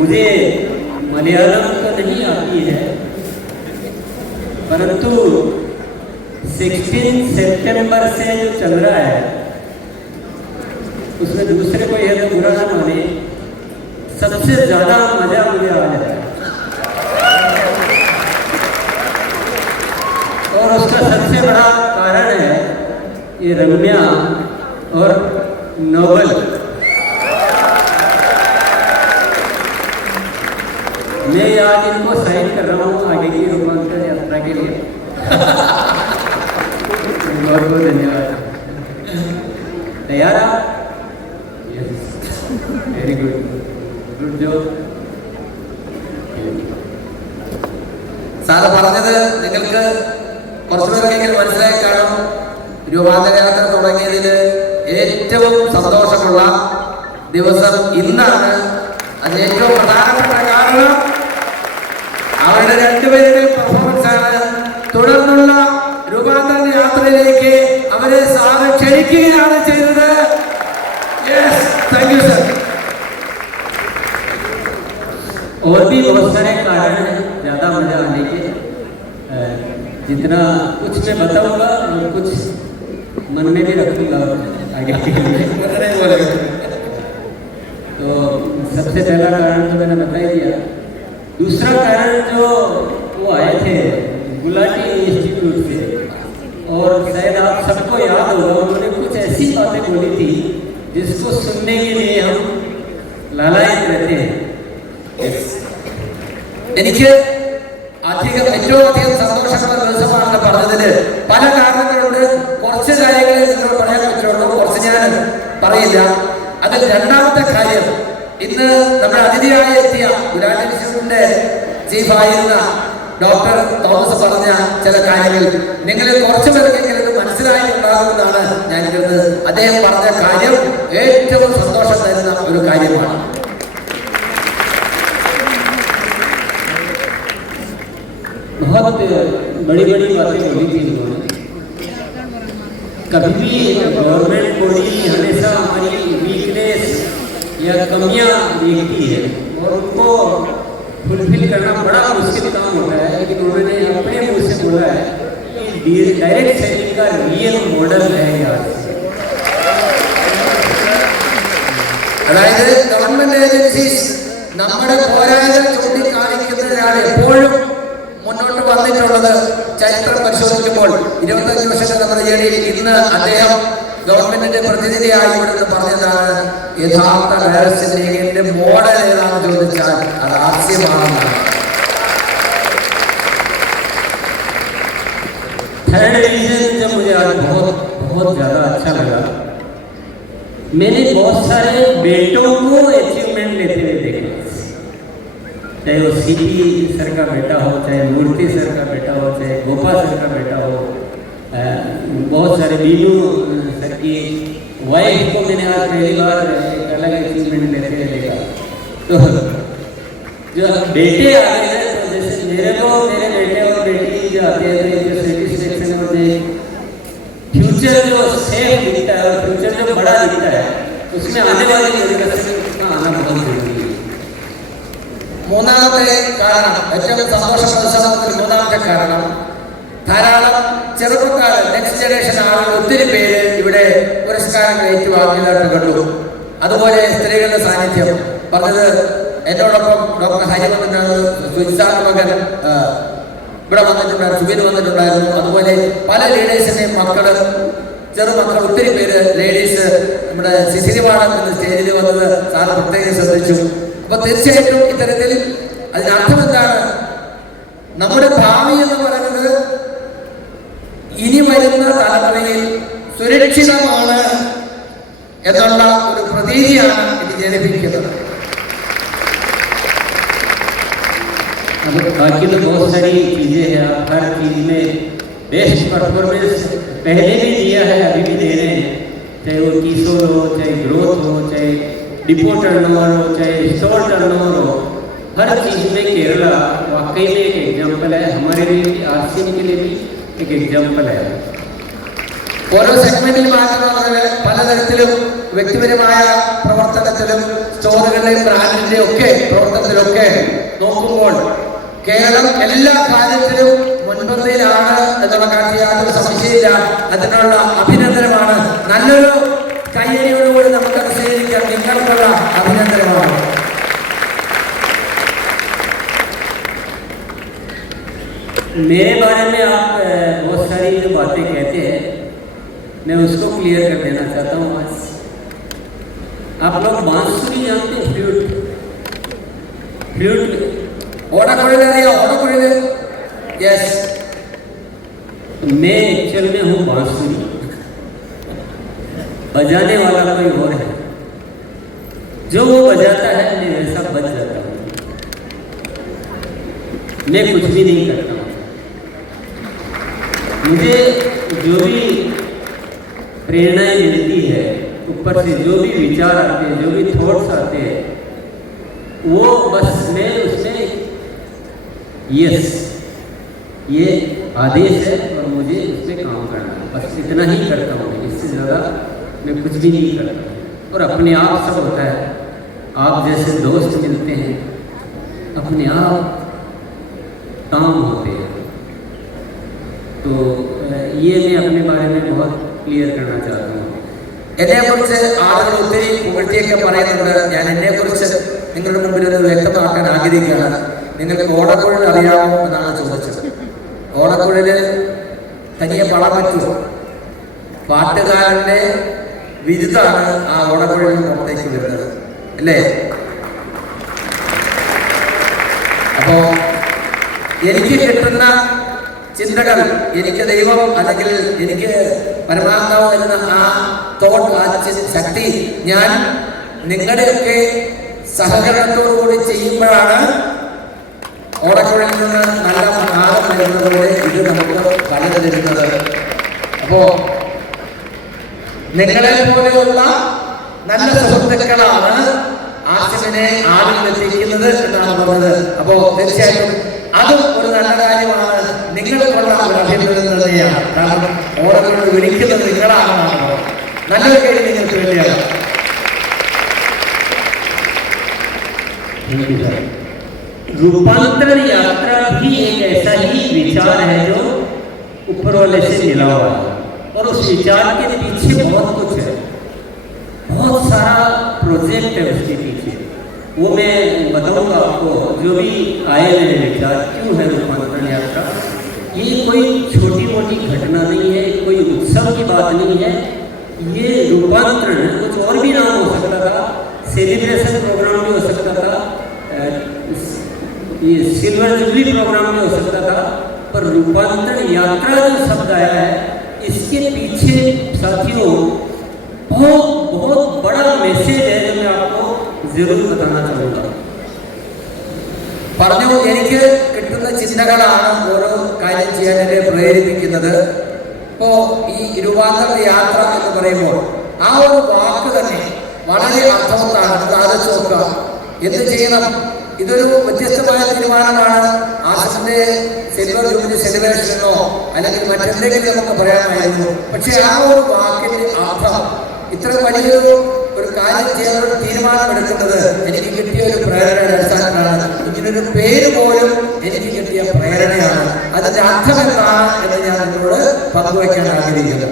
मुझे मलयालम तो नहीं आती है, परंतु 16 सितंबर से जो चल रहा है उसमें दूसरे को यह तो बुरा ना माने, सबसे ज़्यादा मज़ा मुझे आ रहा है। और उसका सबसे बड़ा कारण है ये रम्या और नोबल। मैं आज इनको साइन कर रहा हूँ आगे की रोमांचक यात्रा के लिए। बहुत बहुत धन्यवाद। तैयार आप? Very good, good job. Sir പറഞ്ഞത് നിങ്ങൾക്ക് കുറച്ചുപേർക്കെങ്കിലും മനസ്സിലായി കാണും. രൂപാന്തര യാത്ര തുടങ്ങിയതിൽ ഏറ്റവും സന്തോഷമുള്ള ദിവസം ഇന്നാണ്. അത് ഏറ്റവും പ്രധാനപ്പെട്ട കാരണം അവരുടെ രണ്ടുപേരുടെ പെർഫോമൻസ് ആണ്. തുടർന്നുള്ള രൂപാന്തര യാത്രയിലേക്ക് അവരെ സാറ് ക്ഷണിക്കുകയാണ് ചെയ്തത്. Yes, thank you sir. और भी बहुत सारे कारण हैं ज़्यादा मज़ा आने के। जितना कुछ मैं बताऊंगा और कुछ मन में भी रखूंगा आगे के लिए। तो सबसे पहला कारण तो मैंने बता ही दिया। दूसरा कारण जो वो आए थे गुलाटी इंस्टीट्यूट से, और शायद आप सबको याद होगा उन्होंने कुछ ऐसी बातें बोली थी जिसको सुनने के लिए हम लालायित रहते हैं। എനിക്ക് ഏറ്റവും അധികം സന്തോഷമുള്ള ദിവസമാണെന്ന് പറഞ്ഞതിൽ പല കാരണങ്ങളുണ്ട്. കുറച്ച് കാര്യങ്ങൾ നിങ്ങൾ പറയാൻ പറ്റുള്ളൂ, കുറച്ച് ഞാൻ പറയില്ല. അതിൽ രണ്ടാമത്തെ കാര്യം, ഇന്ന് നമ്മുടെ അതിഥിയായി എത്തിയ ഗുലാട്ടി ഇൻസ്റ്റിറ്റ്യൂട്ടിന്റെ ചീഫായിരുന്ന ഡോക്ടർ തോമസ് പറഞ്ഞ ചില കാര്യങ്ങൾ നിങ്ങളിൽ കുറച്ചു പേർക്കെങ്കിലും ഇത് മനസ്സിലായിട്ടുണ്ടാകുമെന്നാണ് ഞാൻ കരുതുന്നത്. അദ്ദേഹം പറഞ്ഞ കാര്യം ഏറ്റവും സന്തോഷം തരുന്ന ഒരു കാര്യമാണ്. बहुत बड़ी बड़ी बातें बोली थी उन्होंने। कभी भी गवर्नमेंट बॉडी हमेशा हमारी वीकनेस या कमियां देखती है और उनको फुलफिल करना बड़ा मुश्किल काम होता है। लेकिन उन्होंने अपने मुँह से बोला है कि डायरेक्ट सेलिंग का रियल मॉडल है यार। അതായത് ഗവൺമെന്റ് ഏജൻസീസ് നമ്മുടെ പോരായ്മകൾ ചൂണ്ടിക്കാണിക്കുന്നതിനാണ് എപ്പോഴും മുന്നോട്ട് വന്നിട്ടുള്ളത്. ചരിത്രം പരിശോധിക്കുമ്പോൾ 25 വർഷത്തെ നമ്മുടെ ജേണിയിൽ ഇന്ന് അദ്ദേഹം ഗവൺമെന്റിന്റെ പ്രതിനിധിയായി ഇവിടുന്ന് പറഞ്ഞതാണ് യഥാർത്ഥ ഡയറക്ടറിന്റെ മോഡൽ ഏതാണെന്ന് ചോദിച്ചാൽ അത് ആസ്യമാണെന്നാണ്. थर्ड रीजन जब मुझे आज बहुत बहुत ज़्यादा अच्छा लगा, मैंने बहुत सारे बेटों को अचीवमेंट लेते हुए देखा। चाहे वो सीपी सर का बेटा हो, चाहे मूर्ति सर का बेटा हो, चाहे गोपाल सर का बेटा हो, बहुत सारे बीनू सर की वाइफ को मैंने आज पहली बार एक अलग अचीवमेंट लेते हुए देखा। तो जो बेटे आ गए हैं, तो जैसे मेरे को मेरे बेटे और बेटी जो आते हैं जो सेटिस्फेक्शन होते हैं, फ्यूचर जो सेफ दिखता है और फ्यूचर जो बड़ा दिखता है, उसमें आने वाली जनरेशन का आना बहुत जरूरी है। മൂന്നാമത്തെ കാരണം, ഏറ്റവും സന്തോഷപ്രദമായ മൂന്നാമത്തെ കാരണം, ധാരാളം ചെറുപ്പക്കാർ നെക്സ്റ്റ് ജനറേഷൻ ആളുകൾ ഒത്തിരി പേര് ഇവിടെ പുരസ്കാരങ്ങൾ ഏറ്റുവാങ്ങിയതായിട്ട് കണ്ടു. അതുപോലെ സ്ത്രീകളുടെ സാന്നിധ്യം പറഞ്ഞത് എന്നോടൊപ്പം ഡോക്ടർ ഹരി വന്നിട്ടുണ്ട്, സുജിസാറിന്റെ മകൻ ഇവിടെ വന്നിട്ടുണ്ടായിരുന്നു, സുബിൻ വന്നിട്ടുണ്ടായിരുന്നു. അതുപോലെ പല ലീഡേഴ്സിന്റെയും മക്കള്, ചെറുമക്കൾ ഒത്തിരി പേര് ലേഡീസ് നമ്മുടെ സിസിലിവാണ് സ്റ്റേജിൽ വന്നത് സാറ് പ്രത്യേകം ശ്രദ്ധിച്ചു. അപ്പൊ തീർച്ചയായിട്ടും ഇത്തരത്തിൽ അതിനർത്ഥം എന്താണ്? നമ്മുടെ ഭാവി എന്ന് പറയുന്നത് ഇനി വരുന്ന തലമുറയിൽ സുരക്ഷിതമാണ് എന്നുള്ള ഒരു പ്രതീതിയാണ് ഇത് ജനിപ്പിക്കുന്നത്. बाकी तो बहुत सारी चीज़ें हैं, हर चीज़ में बेस्ट परफॉर्मेंस पहले भी दिया है, अभी भी दे रहे हैं। चाहे वो कीसोर हो, चाहे ग्रोथ हो, चाहे डिपो टर्नओवर हो, चाहे स्टोर टर्नओवर हो, हर चीज़ में केरला वाकई में एक एग्जाम्पल है. हमारे लिए भी, आरसीएम के लिए भी एक एग्जाम्पल है. ഓരോ സെഗ്മെന്റിൽ മാറ്റം പലതരത്തിലും വ്യക്തിപരമായ പ്രവർത്തനത്തിലും സ്റ്റോറുകളുടെയും ബ്രാൻഡിന്റെയും ഒക്കെ പ്രവർത്തനത്തിലൊക്കെ നോക്കുമ്പോൾ കേരളം എല്ലാ കാര്യത്തിലും മുൻപന്തിയിലാണ് എന്നുള്ള കാര്യത്തിൽ യാതൊരു സംശയമില്ല. അതിനുള്ള അഭിനന്ദനമാണ്. നല്ലൊരു കയ്യടിയോടുകൂടി നമുക്കത് സ്വീകരിക്കാം. നിങ്ങൾക്കുള്ള അഭിനന്ദനമാണ്. मेरे बारे में आप बहुत सारी जो बातें कहते हैं मैं उसको क्लियर कर देना चाहता हूँ आज। आप लोग बांसुरी जानते हैं? फ्लूट यस, मैं एक्चुअल में हूँ बांसुरी, बजाने वाला कोई और है। जो वो बजाता है मैं वैसा बज जाता हूँ, मैं कुछ भी नहीं करता हूँ। मुझे जो भी प्रेरणाएं मिलती है ऊपर से, जो भी विचार आते हैं, जो भी थॉट्स आते हैं, वो बस मैं उसमें यस ये आदेश है और मुझे उस पर काम करना है, बस इतना ही करता हूँ। इससे ज़्यादा मैं कुछ भी नहीं करता। और अपने आप सब होता है। आप जैसे दोस्त मिलते हैं, अपने आप काम होते हैं। तो ये मैं अपने बारे में बहुत क्लियर करना चाहता हूँ। എന്നെക്കുറിച്ച് ആളുകൾ ഒത്തിരി പുകഴ്ത്തിയൊക്കെ പറയുന്നുണ്ട്. ഞാൻ എന്നെക്കുറിച്ച് നിങ്ങളുടെ മുമ്പിൽ ഒന്ന് വ്യക്തമാക്കാൻ ആഗ്രഹിക്കുകയാണ്. നിങ്ങൾക്ക് ഓടക്കുഴൽ അറിയാമോ എന്നാണ് ചോദിച്ചത്. ഓടക്കുഴല് തനിയെ പണം പറ്റുമോ? പാട്ടുകാരന്റെ വിരുദ്ധാണ് ആ ഓടക്കുഴലിന് പുറത്തേക്ക് വരുന്നത്, അല്ലേ? അപ്പോ എനിക്ക് കിട്ടുന്ന ചിന്തകൾ, എനിക്ക് ദൈവം അല്ലെങ്കിൽ എനിക്ക് പരമാത്മാവ് എന്ന ആ തോട്ട്, ആ ശക്തി ഞാൻ നിങ്ങളുടെയൊക്കെ സഹകരണത്തോടുകൂടി ചെയ്യുമ്പോഴാണ് ഓടക്കുഴലിൽ നിന്ന് നല്ല നാദം വരുന്നതോടെ ഇത് നമുക്ക് ഫലം തരുന്നത്. അപ്പോ നിങ്ങളെ പോലെയുള്ള നല്ല സുഹൃത്തുക്കളാണ് ആശിമിനെ ആളുകളെത്തിക്കുന്നത് എന്നാണ് പറഞ്ഞത്. അപ്പോ തീർച്ചയായിട്ടും അതും ഒരു നല്ല കാര്യമാണ്. നിങ്ങൾക്കുള്ള ഒരു അഭിനന്ദനം തന്നെയാണ്. കാരണം ഓടക്കുഴൽ വിളിക്കുന്നത് നിങ്ങളാണെന്നാണ്. നല്ലൊരു കാര്യം നിങ്ങൾക്ക് വേണ്ടിയാണ്. रूपांतरण यात्रा भी एक ऐसा ही विचार है जो ऊपर वाले से मिला हुआ है, और उस विचार के पीछे बहुत कुछ है, बहुत सारा प्रोजेक्ट है उसके पीछे। वो मैं बताऊंगा आपको। जो भी आए मेरे विचार, क्यों है रूपांतरण यात्रा, ये कोई छोटी मोटी घटना नहीं है, कोई उत्सव की बात नहीं है। ये रूपांतरण है। कुछ और भी नाम हो सकता था, सेलिब्रेशन प्रोग्राम भी हो सकता था, ये सिल्वर जुबली प्रोग्राम भी हो सकता था, पर रूपांतरण यात्रा जो शब्द आया है, इसके पीछे साथियों बहुत बहुत बड़ा मैसेज है जो मैं आपको जरूर बताना चाहूँगा। പറഞ്ഞു, എനിക്ക് കിട്ടുന്ന ചിന്തകളാണ് ഓരോ കാര്യം ചെയ്യാൻ എന്നെ പ്രേരിപ്പിക്കുന്നത്. ഇപ്പോ ഈ രൂപാന്തര യാത്ര എന്ന് പറയുമ്പോൾ ആ ഒരു വാക്ക് തന്നെ വളരെ അർത്ഥവത്താണ്. ആലോചിച്ച് നോക്കുക, എന്ത് ചെയ്യണം? ഇതൊരു വ്യത്യസ്തമായ തീരുമാനമാണ്. ആശിമിന്റെ സിൽവർ ജൂബിലി സെലിബ്രേഷനോ അല്ലെങ്കിൽ മറ്റെന്തെങ്കിലും നമുക്ക് പറയാമായിരുന്നു. പക്ഷെ ആ ഒരു വാക്കിന്റെ അർത്ഥം, ഇത്ര വലിയൊരു കാര്യം ചെയ്യാനുള്ള തീരുമാനമെടുക്കുന്നത് എനിക്ക് കിട്ടിയ ഒരു പ്രേരണയുടെ അടിസ്ഥാനത്തിലാണ്. ഇതിനൊരു പേര് പോലും എനിക്ക് കിട്ടിയ പ്രേരണയാണ്. അതിന്റെ അർത്ഥം എന്താണ് എന്ന് ഞാൻ നിങ്ങളോട് പങ്കുവയ്ക്കാൻ ആഗ്രഹിക്കുന്നു.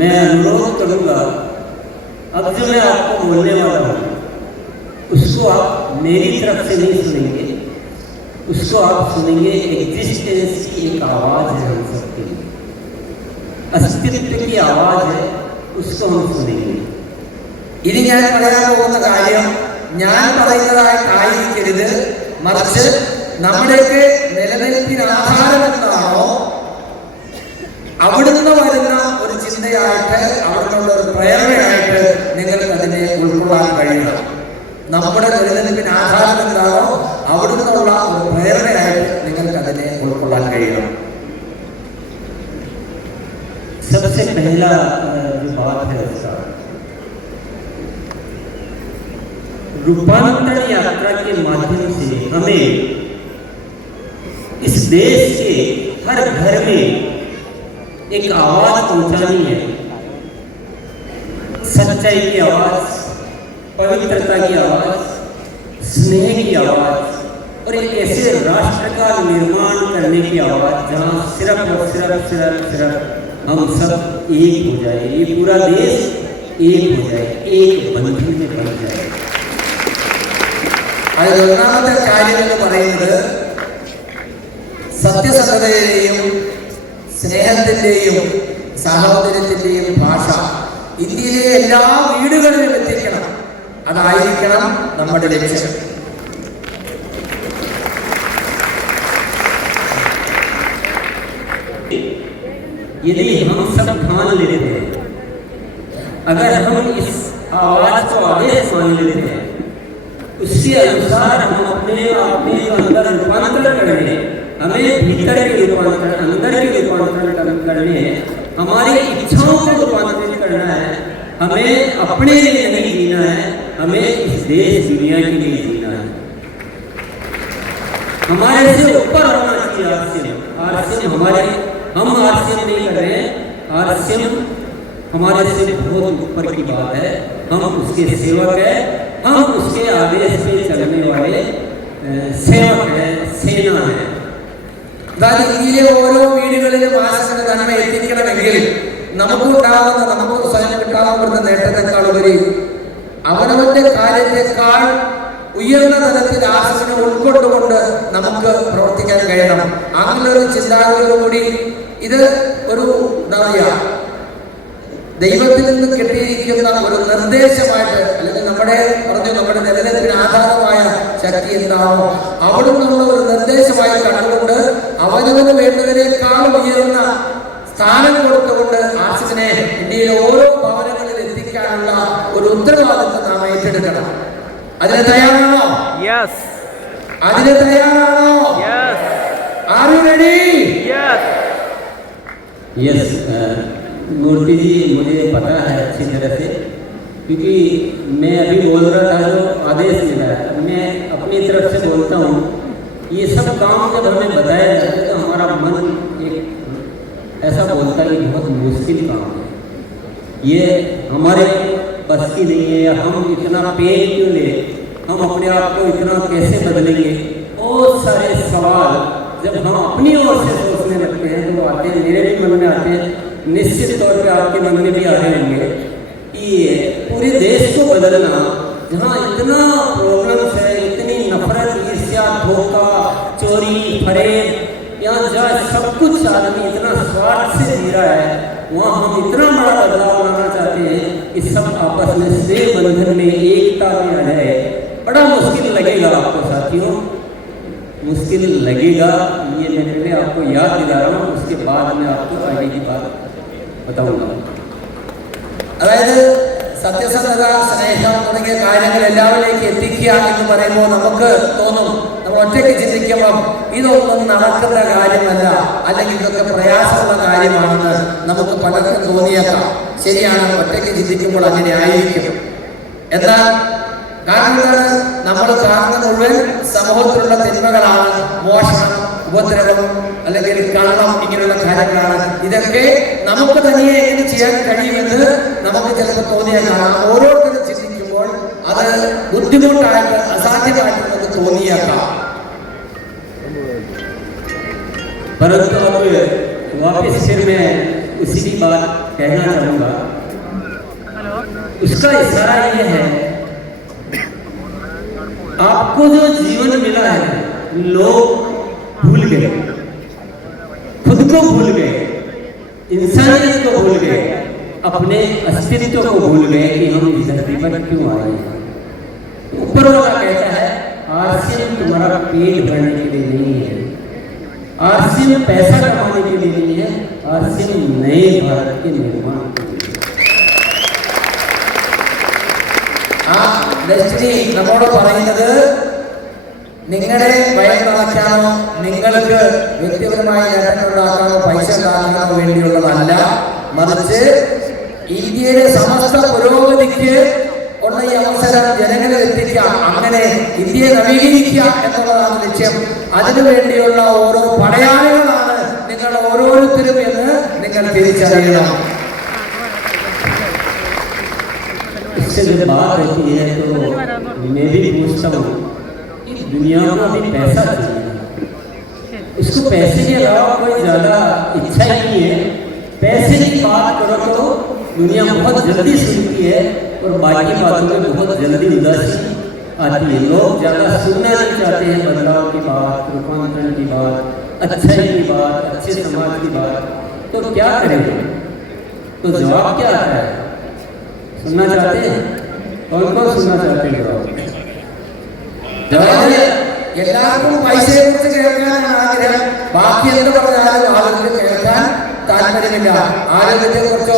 मैं अनुरोध करूंगा, अब जो मैं आपको बोलने वाला हूँ उसको आप मेरी तरफ से नहीं सुनेंगे, उसको आप सुनेंगे एग्जिस्टेंस की एक आवाज है, हम सबकी अस्तित्व की आवाज है, उसको हम सुनेंगे। ഇനി ഞാൻ പറയാൻ പോകുന്ന കാര്യം ഞാൻ പറയുന്നതായിട്ടായിരിക്കരുത്, മറിച്ച് നമ്മുടെയൊക്കെ നിലനിൽപ്പിന് ആധാരം എന്താണോ അവിടുന്ന് വരുന്ന ഒരു ചിന്തയായിട്ട്, അവിടുന്നുള്ള ഒരു പ്രേരണയായിട്ട് നിങ്ങൾക്ക് അതിനെ ഉൾക്കൊള്ളാൻ കഴിയണം. നമ്മുടെ നിലനിൽപ്പിന് ആധാരം എന്താണോ അവിടുന്നുള്ള ഒരു പ്രേരണയായിട്ട് നിങ്ങൾക്ക് അതിനെ ഉൾക്കൊള്ളാൻ കഴിയണം. सबसे पहला जो बात है उसका रूपांतरण यात्रा के माध्यम से हमें इस देश के हर घर में एक आवाज पहुंचानी है। सच्चाई की आवाज, पवित्रता की आवाज, स्नेह की आवाज और एक ऐसे राष्ट्र का निर्माण करने की आवाज जहां सिर्फ और सिर्फ हम सब एक हो जाए, ये पूरा देश एक हो जाए, एक बंधन में बन जाए. ഒന്നാമത്തെ കാര്യം എന്ന് പറയുന്നത് സത്യസന്ധതയുടെയും സ്നേഹത്തിന്റെയും സഹോദരത്തിന്റെയും ഭാഷ ഇന്ത്യയിലെ എല്ലാ വീടുകളിലും എത്തിക്കണം. അതായിരിക്കണം നമ്മുടെ ലക്ഷ്യം. यदि हम सब ठान लेते हैं, अगर हम इस आवाज को आदेश मान लेते हैं, उसके अनुसार हम अपने आप में अंदर रूपांतरण करने, हमें भीतर के रूपांतरण, अंदर के रूपांतरण करने हैं, हमारी इच्छाओं को रूपांतरित करना है, हमें अपने लिए नहीं जीना है, हमें इस देश दुनिया के लिए जीना है. हमारे से ऊपर होना चाहिए आरसीएम. हमारे हम आरसीएम नहीं कर रहे हैं, आरसीएम हमारे से बहुत ऊपर की बात है. हम उसके सेवक हैं, हम उसके आदेश पे चलने वाले सेवक हैं, सेना है. ഇന്ത്യയിലെ ഓരോ വീടുകളിലും ആശയുടെ നന്മ എത്തിക്കണമെങ്കിൽ നമുക്ക് സ്വയം കിട്ടാവുന്ന നേട്ടത്തെക്കാൾ ഉപരി അവനവന്റെ കാര്യത്തെക്കാൾ ഉയർന്ന തലത്തിൽ ആശയെ ഉൾക്കൊണ്ടുകൊണ്ട് നമുക്ക് പ്രവർത്തിക്കാൻ കഴിയണം. അങ്ങനെ ഒരു ചിന്താഗതിയോടുകൂടി ഇത് ഒരു എന്താ പറയുക, ദൈവത്തിൽ നിന്ന് കിട്ടിയിരിക്കുന്ന ഒരു നിർദ്ദേശമായിട്ട്, അല്ലെങ്കിൽ നമ്മുടെ നിലനിൽപ്പിന് ആധാരമായ ശക്തി എന്താണോ അവിടെ നിന്നുള്ള ഒരു നിർദ്ദേശമായി കണ്ടുകൊണ്ട് അവനവന് വേണ്ടതിനേക്കാൾ ഉയർന്ന സ്ഥാനം കൊടുത്തുകൊണ്ട് ആശിനെ ഇന്ത്യയിലെ ഓരോ ഭവനങ്ങളിൽ എത്തിക്കാനുള്ള ഒരു ഉത്തരവാദിത്വം നാം ഏറ്റെടുക്കണം. അതിന് തയ്യാറാണോ? അതിന് തയ്യാറാണോ? Are you ready? Yes. मूर्ति जी, मुझे पता है अच्छी तरह से, क्योंकि मैं अभी बोल रहा था जो आदेश मिला है, मैं अपनी तरफ से बोलता हूँ. ये सब काम जब हमें बताया जाता है तो हमारा मन एक ऐसा बोलता है कि बहुत मुश्किल काम है, ये हमारे बस की नहीं है, हम इतना पेन क्यों ले, हम अपने आप को इतना कैसे बदलेंगे. बहुत सारे सवाल जब हम अपनी ओर से सोचने लगते हैं तो आते हैं, मेरे भी मन में आते हैं, निश्चित तौर पे आपके मन में भी आ रहे होंगे कि पूरे देश को बदलना, जहाँ इतना प्रॉब्लम्स है, इतनी नफरत, ईर्ष्या, धोखा, चोरी, फरेब, यहाँ जहाँ सब कुछ आदमी इतना स्वार्थ से जी रहा है, वहाँ हम इतना बड़ा बदलाव लाना चाहते हैं कि सब आपस में स्नेह बंधन में एकता में आ जाए. बड़ा मुश्किल लगेगा आपको साथियों, मुश्किल लगेगा. ये मैं पहले आपको याद दिला रहा हूँ, उसके बाद मैं आपको आगे की बात बताऊंगा. അതായത് സത്യസന്ധത, സ്നേഹം തുടങ്ങിയ കാര്യങ്ങൾ എല്ലാവരിലേക്ക് എത്തിക്കുക എന്ന് പറയുമ്പോൾ നമുക്ക് തോന്നും, നമ്മൾ ഒറ്റയ്ക്ക് ചിന്തിക്കുമ്പോൾ ഇതൊന്നും നടക്കുന്ന കാര്യമല്ല, അല്ലെങ്കിൽ ഇതൊക്കെ പ്രയാസമുള്ള കാര്യമാണെന്ന് നമുക്ക് പലർക്കും തോന്നിയേക്കാം. ശരിയാണ്, ഒറ്റയ്ക്ക് ചിന്തിക്കുമ്പോൾ അങ്ങനെ ആയിരിക്കും. എന്നാൽ കാരണം എന്താണ്? നമ്മൾ കാണുന്ന മുഴുവൻ സമൂഹത്തിലുള്ള തിന്മകളാണ്. മോഷണം, ഉപദ്രവം, അല്ലെങ്കിൽ കള്ളം, ഇങ്ങനെയുള്ള കാര്യങ്ങളാണ്. ഇതൊക്കെ നമുക്ക് തനിയെ എങ്ങനെ ചെയ്യാൻ കഴിയുമെന്ന് നമുക്ക് ചിലപ്പോൾ തോന്നിയേക്കാം. ഓരോരുത്തരും ചിന്തിക്കുമ്പോൾ അത് ബുദ്ധിമുട്ടായിട്ട്, അസാധ്യമായിട്ട് നമുക്ക് തോന്നിയേക്കാം. परंतु अब वापस फिर मैं उसी की बात कहना चाहूँगा. उसका इशारा ये है, आपको जो जीवन मिला है लोग भूल गए, खुद को भूल गए, इंसानियत को भूल गए, अपने अस्तित्व को भूल गए कि हम इस धरती पर क्यों आए हैं. ऊपर वाला कहता है आरसीएम तुम्हारा पेट भरने के लिए नहीं है, आरसीएम पैसा कमाने के लिए नहीं है, आरसीएम नए भारत के निर्माण के लिए. ആ ഡെസ്റ്റിനി നമ്മോട് പറയുന്നത് നിങ്ങളെ വയറിളക്കാനോ നിങ്ങൾക്ക് വ്യക്തിപരമായി നേട്ടങ്ങളുണ്ടാക്കാനോ പൈസ ഉണ്ടാക്കാനോ വേണ്ടിയുള്ളതല്ല, മറിച്ച് ഇന്ത്യയിലെ സമസ്ത പുരോഗതിക്ക് ഉള്ള ഈ അവസരം ജനങ്ങളിൽ എത്തിക്കുക, അങ്ങനെ ഇന്ത്യയെ നവീകരിക്കുക എന്നുള്ളതാണ് ലക്ഷ്യം. അതിനുവേണ്ടിയുള്ള ഓരോ പടയാളികളാണ് നിങ്ങൾ ഓരോരുത്തരും എന്ന് നിങ്ങൾ തിരിച്ചറിയണം. उससे जब बात होती है तो मैं भी पूछता हूँ कि दुनिया को अभी पैसा चाहिए, इसको पैसे के अलावा कोई ज़्यादा इच्छा ही नहीं है। पैसे की बात करो तो दुनिया बहुत जल्दी सुनती है और बाकी बातों में बहुत जल्दी उदासी आती है। लोग ज़्यादा सुनना नहीं चाहते हैं बदलाव की बात, रूपांतरण की बात, अच्छाई की बात, अच्छे समाज की बात। तो क्या करेंगे? तो जवाब क्या आता है? सुनना चाहते हैं? कौन कौन सुनना चाहते हैं ജവാബ് എല്ലാവർക്കും പൈസയെ കുറിച്ച് കേൾക്കാനാണ് ആഗ്രഹം. ബാക്കി എന്ത് പറഞ്ഞാലും ആളുകൾക്ക് കേൾക്കാൻ താല്പര്യമില്ല. ആരോഗ്യത്തെ കുറിച്ചോ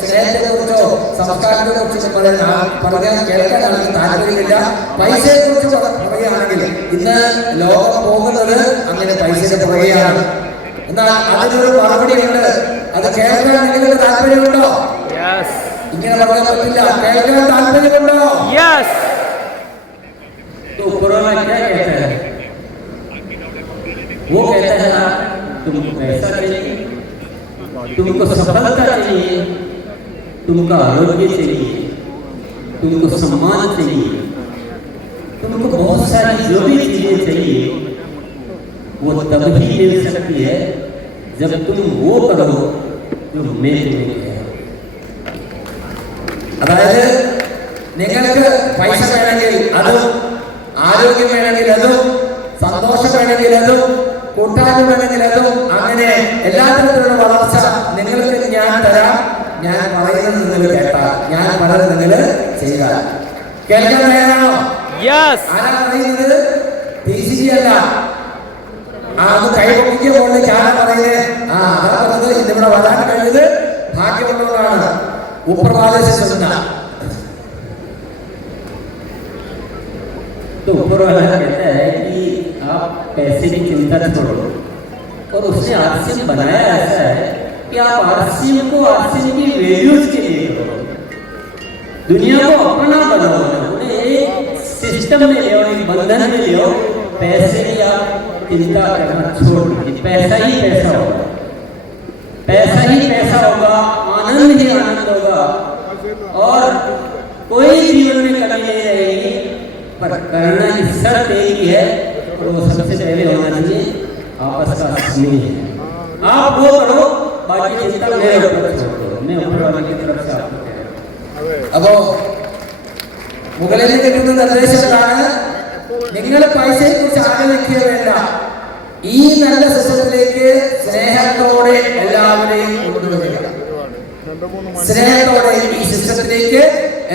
സ്നേഹത്തെ കുറിച്ചോ സംസ്കാരത്തെ കുറിച്ചോ പറയാൻ കേൾക്കാൻ ആൾക്ക് താല്പര്യമില്ല. പൈസയെ കുറിച്ച് പറയുകയാണെങ്കിൽ ഇന്ന് ലോകം പോകുന്നത് അങ്ങനെ പൈസയുടെ പുറകെയാണ്. എന്നാൽ അതിനൊരു മറുപടിയുണ്ട്. അത് കേൾക്കാൻ നിങ്ങൾക്ക് താല്പര്യമുണ്ടോ? ഇങ്ങനെ പറയാൻ പറ്റില്ല. കേൾക്കാൻ താല്പര്യമുണ്ടോ? तो कोरोना क्या कहता है? वो कहता है तुमको पैसा चाहिए, तुमको सफलता चाहिए, तुमको आरोग्य चाहिए, तुमको सम्मान चाहिए, तुमको बहुत सारी जो भी चीजें चाहिए वो तब ही मिल सकती है जब तुम वो करो जो मैं तुम्हें कह। അതായത് നിങ്ങൾക്ക് പൈസ വേണമെങ്കിൽ അതും, ആരോഗ്യം വേണമെങ്കിൽ അതും, സന്തോഷം വേണമെങ്കിൽ അതും, കൂട്ടായ്മ വേണമെങ്കിൽ അതും, അങ്ങനെ എല്ലാ തരത്തിലുള്ള വളർച്ച നിങ്ങൾക്ക് ഞാൻ തരാം. ഞാൻ പറയുന്നത് നിങ്ങൾ കേട്ടാൽ, ഞാൻ പറയുന്നത് നിങ്ങൾ ചെയ്താൽ. കേൾക്കാൻ തയ്യാറാണോ? ആരാ പറയുന്നത്? TCG അല്ല. അത് കൈപൊക്കിക്കുമ്പോൾ ഞാൻ പറയുന്നത് അതാ പറഞ്ഞത്. ഇന്നിവിടെ വരാൻ കഴിഞ്ഞത് ഭാഗ്യമുള്ളവരാണ്. ഉപ്രവാദേശ तो ऊपर वाला कहता है कि आप पैसे की चिंता छोड़ो, और उसने आरसीएम बनाया ऐसा है कि आप आरसीएम को आरसीएम की वैल्यूज के लिए करो, दुनिया को अपना बनाओ, उन्हें एक सिस्टम में ले, एक बंधन में ले। पैसे की आप चिंता करना छोड़ दीजिए। पैसा ही पैसा होगा, पैसा ही पैसा होगा, आनंद ही आनंद होगा, और कोई जीवन में कमी नहीं रहेगी। पर करना की शर्त एक ही है, और वो सबसे पहले होना चाहिए आपस का स्नेह। आप वो करो, बाकी चिंता मेरे ऊपर छोड़ दो, मैं ऊपर वाले की तरफ से आपको कह रहा हूं। അപ്പോ മുകളിൽ കിട്ടുന്ന നിർദ്ദേശങ്ങളാണ്. നിങ്ങൾ പൈസയെ കുറിച്ച് ആലോചിക്കുക വേണ്ട. ഈ നല്ല സിസ്റ്റത്തിലേക്ക് സ്നേഹത്തോടെ എല്ലാവരെയും കൊണ്ടുവരിക. സ്നേഹത്തോടെ ഈ സിസ്റ്റത്തിലേക്ക്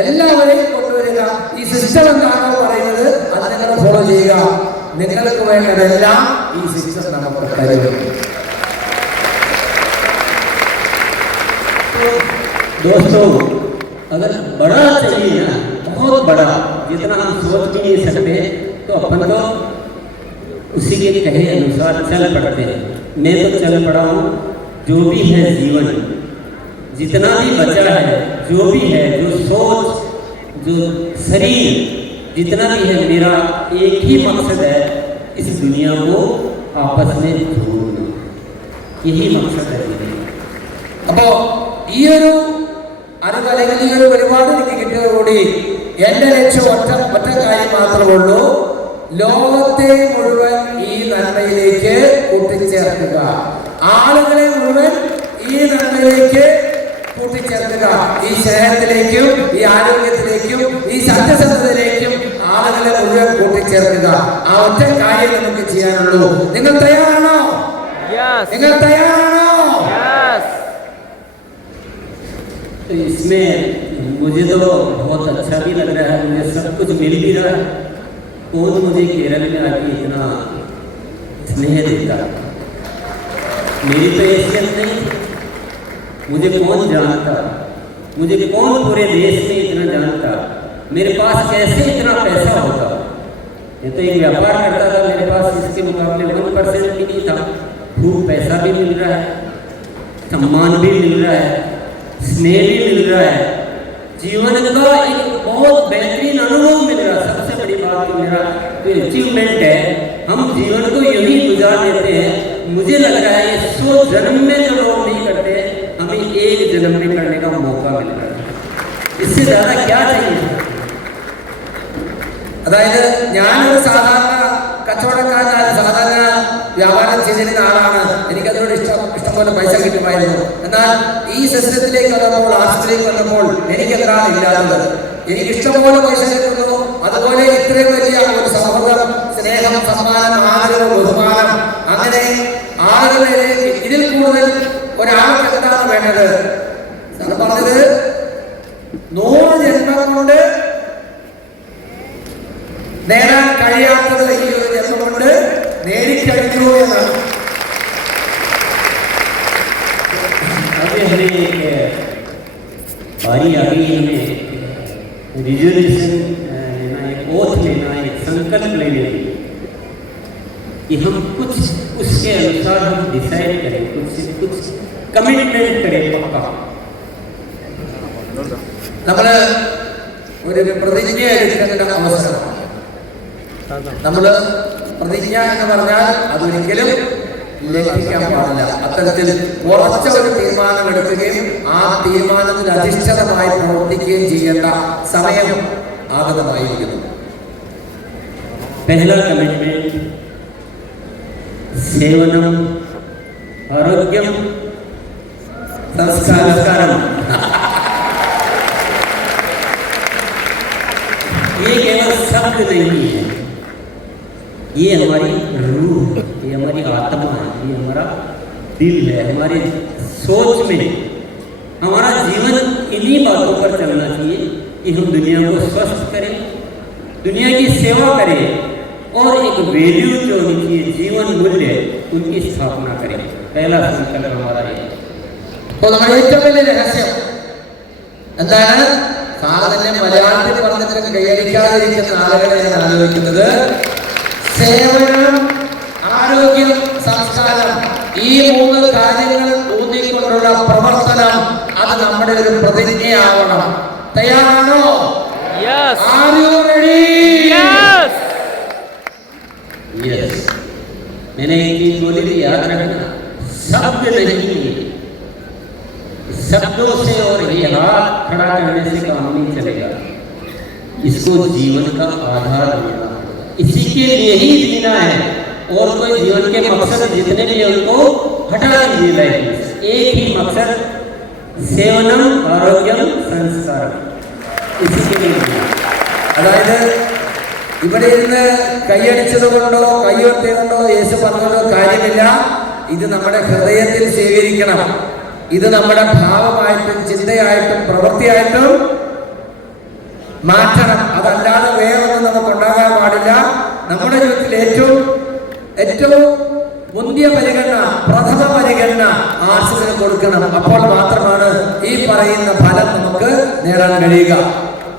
എല്ലാവരെയും കൊണ്ടുവരിക. ഈ സിസ്റ്റം എന്താണോ പറയുന്നത് അത് നിങ്ങൾ ഫോളോ ചെയ്യുക. നിങ്ങൾക്ക് വേണ്ടതെല്ലാം ഈ സിസ്റ്റം നമുക്ക് തരും. दोस्तों, अगर बड़ा चाहिए ना, बहुत बड़ा, जितना हम सोच भी नहीं सकते, तो अपन तो उसी के कहे अनुसार चल पड़ते हैं। मैं तो चल पड़ा हूँ। जो भी है जीवन, जितना भी बचा है, जो भी है, जो सोच, जो शरीर, जितना भी है, मेरा एक ही मकसद है, इस दुनिया को आपस में जोड़ना। यही मकसद है। അപ്പോ ഈ ഒരു അറിവ് അല്ലെങ്കിൽ ഈ ഒരു പരിപാടി എനിക്ക് കിട്ടിയതോടുകൂടി എന്റെ ലക്ഷ്യം ഒറ്റ കാര്യം മാത്രമേ ഉള്ളൂ. ലോകത്തെ മുഴുവൻ ഈ നന്മയിലേക്ക് കൂട്ടിച്ചേർക്കുക. ആളുകളെ മുഴുവൻ ഈ നന്മയിലേക്ക് കൂട്ടിച്ചേർക്കുക. ഈ സ്നേഹത്തിലേക്കും ഈ ആരോഗ്യത്തിലേക്കും ഈ സത്യസന്ധതയിലേക്കും ആളുകളെ മുഴുവൻ കൂട്ടിച്ചേർക്കുക. ആ ഒറ്റ കാര്യം നമുക്ക് ചെയ്യാനുള്ളൂ. നിങ്ങൾ തയ്യാറാണോ? നിങ്ങൾ തയ്യാറാണോ? तो इसमें मुझे तो बहुत अच्छा भी लग रहा है, मुझे सब कुछ मिल भी रहा है। कौन मुझे केरल में आके इतना स्नेह देता? मेरी तो हैसियत नहीं, मुझे कौन जानता? मुझे कौन पूरे देश में इतना जानता? मेरे पास कैसे इतना पैसा होगा? ये तो एक व्यापार करता था, मेरे पास इसके मुकाबले 1% भी नहीं था। खूब पैसा भी मिल रहा है, सम्मान भी मिल रहा है, स्नेह भी मिल रहा है, जीवन का एक बहुत बेहतरीन अनुभव मिल रहा है। सबसे बड़ी बात मेरा जो अचीवमेंट है, हम जीवन को यही गुजार देते हैं। मुझे लग रहा है 100 जन्म में जो लोग नहीं करते, हमें एक जन्म में करने का मौका मिल रहा है। इससे ज्यादा क्या चाहिए? അതായത് ഞാനൊരു സാധാരണ കച്ചവടക്കാരനാണ്, സാധാരണ വ്യാപാരം ചെയ്തിരുന്ന ആളാണ്. എനിക്കതിനോട് ഇഷ്ടംപോലെ പൈസ കിട്ടുമായിരുന്നു. എന്നാൽ ഈ സിസ്റ്റത്തിലേക്ക് വന്നപ്പോൾ, ആശുപത്രിയിലേക്ക് വന്നപ്പോൾ എനിക്ക് എന്താണ് ഇല്ലാത്തത്? എനിക്ക് ഇഷ്ടംപോലെ പൈസ കിട്ടുന്നു, അതുപോലെ ഇത്രയും വലിയ ഒരു സൗഹൃദം, സ്നേഹം, സമ്മാനം, ആദരവ്, ബഹുമാനം, അങ്ങനെ ആളുകളിലേക്ക് ഇതിൽ കൂടുതൽ ഒരാൾക്ക് എന്താണ് വേണ്ടത്? സാർ പറഞ്ഞത് 100 ജന്മം കൊണ്ട് നേടാൻ കഴിയാത്തത് ഈ ഒരു ജന്മം കൊണ്ട് നേടിക്കഴിഞ്ഞു എന്നാണ്. अभी हमें बारी आ गई, हमें रिजोल्यूशन लेना, एक ओथ लेना, एक संकल्प लेने कि हम कुछ उसके अनुसार हम डिसाइड करें, कुछ कमिटमेंट करें पक्का. നമ്മള് ഒരു പ്രതിജ്ഞ എടുക്കേണ്ട അവസരമാണ്. നമ്മള് പ്രതിജ്ഞ എന്ന് പറഞ്ഞാൽ അതൊരിക്കലും ലംഘിക്കാൻ പാടില്ല. അത്തരത്തിൽ ഉറച്ച ഒരു തീരുമാനമെടുക്കുകയും ആ തീരുമാനത്തിൽ അധിഷ്ഠിതമായി പ്രവർത്തിക്കുകയും ചെയ്യേണ്ട സമയം ആഗതമായിരിക്കുന്നു. पहला कमिटमेंट सेवनम आरोग्यम संस्कारम. ये केवल शब्द नहीं है, ये हमारी रूह, ये हमारी आत्मा है, ये हमारा दिल है. हमारे सोच में हमारा जीवन इन्हीं बातों पर चलना चाहिए कि हम दुनिया को स्वस्थ करें, दुनिया की सेवा करें और एक वैल्यू जो होनी चाहिए, जीवन मूल्य, उनकी स्थापना करें. पहला संकल्प हमारा है. അപ്പോൾ നമ്മുടെ ഏറ്റവും വലിയ രഹസ്യം എന്താണ്? സാധാരണ മലയാളത്തിൽ പറഞ്ഞിട്ട് കൈയടിക്കാതിരിക്കുന്ന ആളുകളെ ഞാൻ ആലോചിക്കുന്നത്, സേവനം, ആരോഗ്യം, സംസ്കാരം, ഈ 3 കാര്യങ്ങൾ ഊന്നിക്കൊണ്ടുള്ള പ്രവർത്തനം, അത് നമ്മുടെ ഒരു പ്രതിജ്ഞയാവണം. തയ്യാറാണോ? Yes. Are you ready? Yes. Yes. मैंने एक चीज बोली थी, याद रखना, शब्द नहीं, शब्दों से और ये हाथ खड़ा करने से काम नहीं चलेगा. इसको जीवन का आधार बनना, इसी के लिए ही जीना है. और कोई जीवन के मकसद जितने भी उनको हटा दीजिए लाइफ में. एक ही मकसद, सेवनम आरोग्यम संस्कारम, इसी के लिए जीना. അതായത് ഇവിടെ ഇരുന്ന് കൈയടിച്ചത് കൊണ്ടോ കൈയൊത്തിയതുകൊണ്ടോ യേശു പറഞ്ഞതോ കാര്യമില്ല. ഇത് നമ്മുടെ ഹൃദയത്തിൽ സ്വീകരിക്കണം. ഇത് നമ്മുടെ ഭാവമായിട്ടും ചിന്തയായിട്ടും പ്രവൃത്തിയായിട്ടും മാറ്റണം. അതല്ലാതെ വേറൊന്നും നമുക്ക് ഉണ്ടാകാൻ പാടില്ല. നമ്മുടെ ജീവിതത്തിൽ ഏറ്റവും മുന്തിയ പരിഗണന, പ്രഥമ പരിഗണന ആശുവിന് കൊടുക്കണം. അപ്പോൾ മാത്രമാണ് ഈ പറയുന്ന ഫലം നമുക്ക് നേടാൻ കഴിയുക.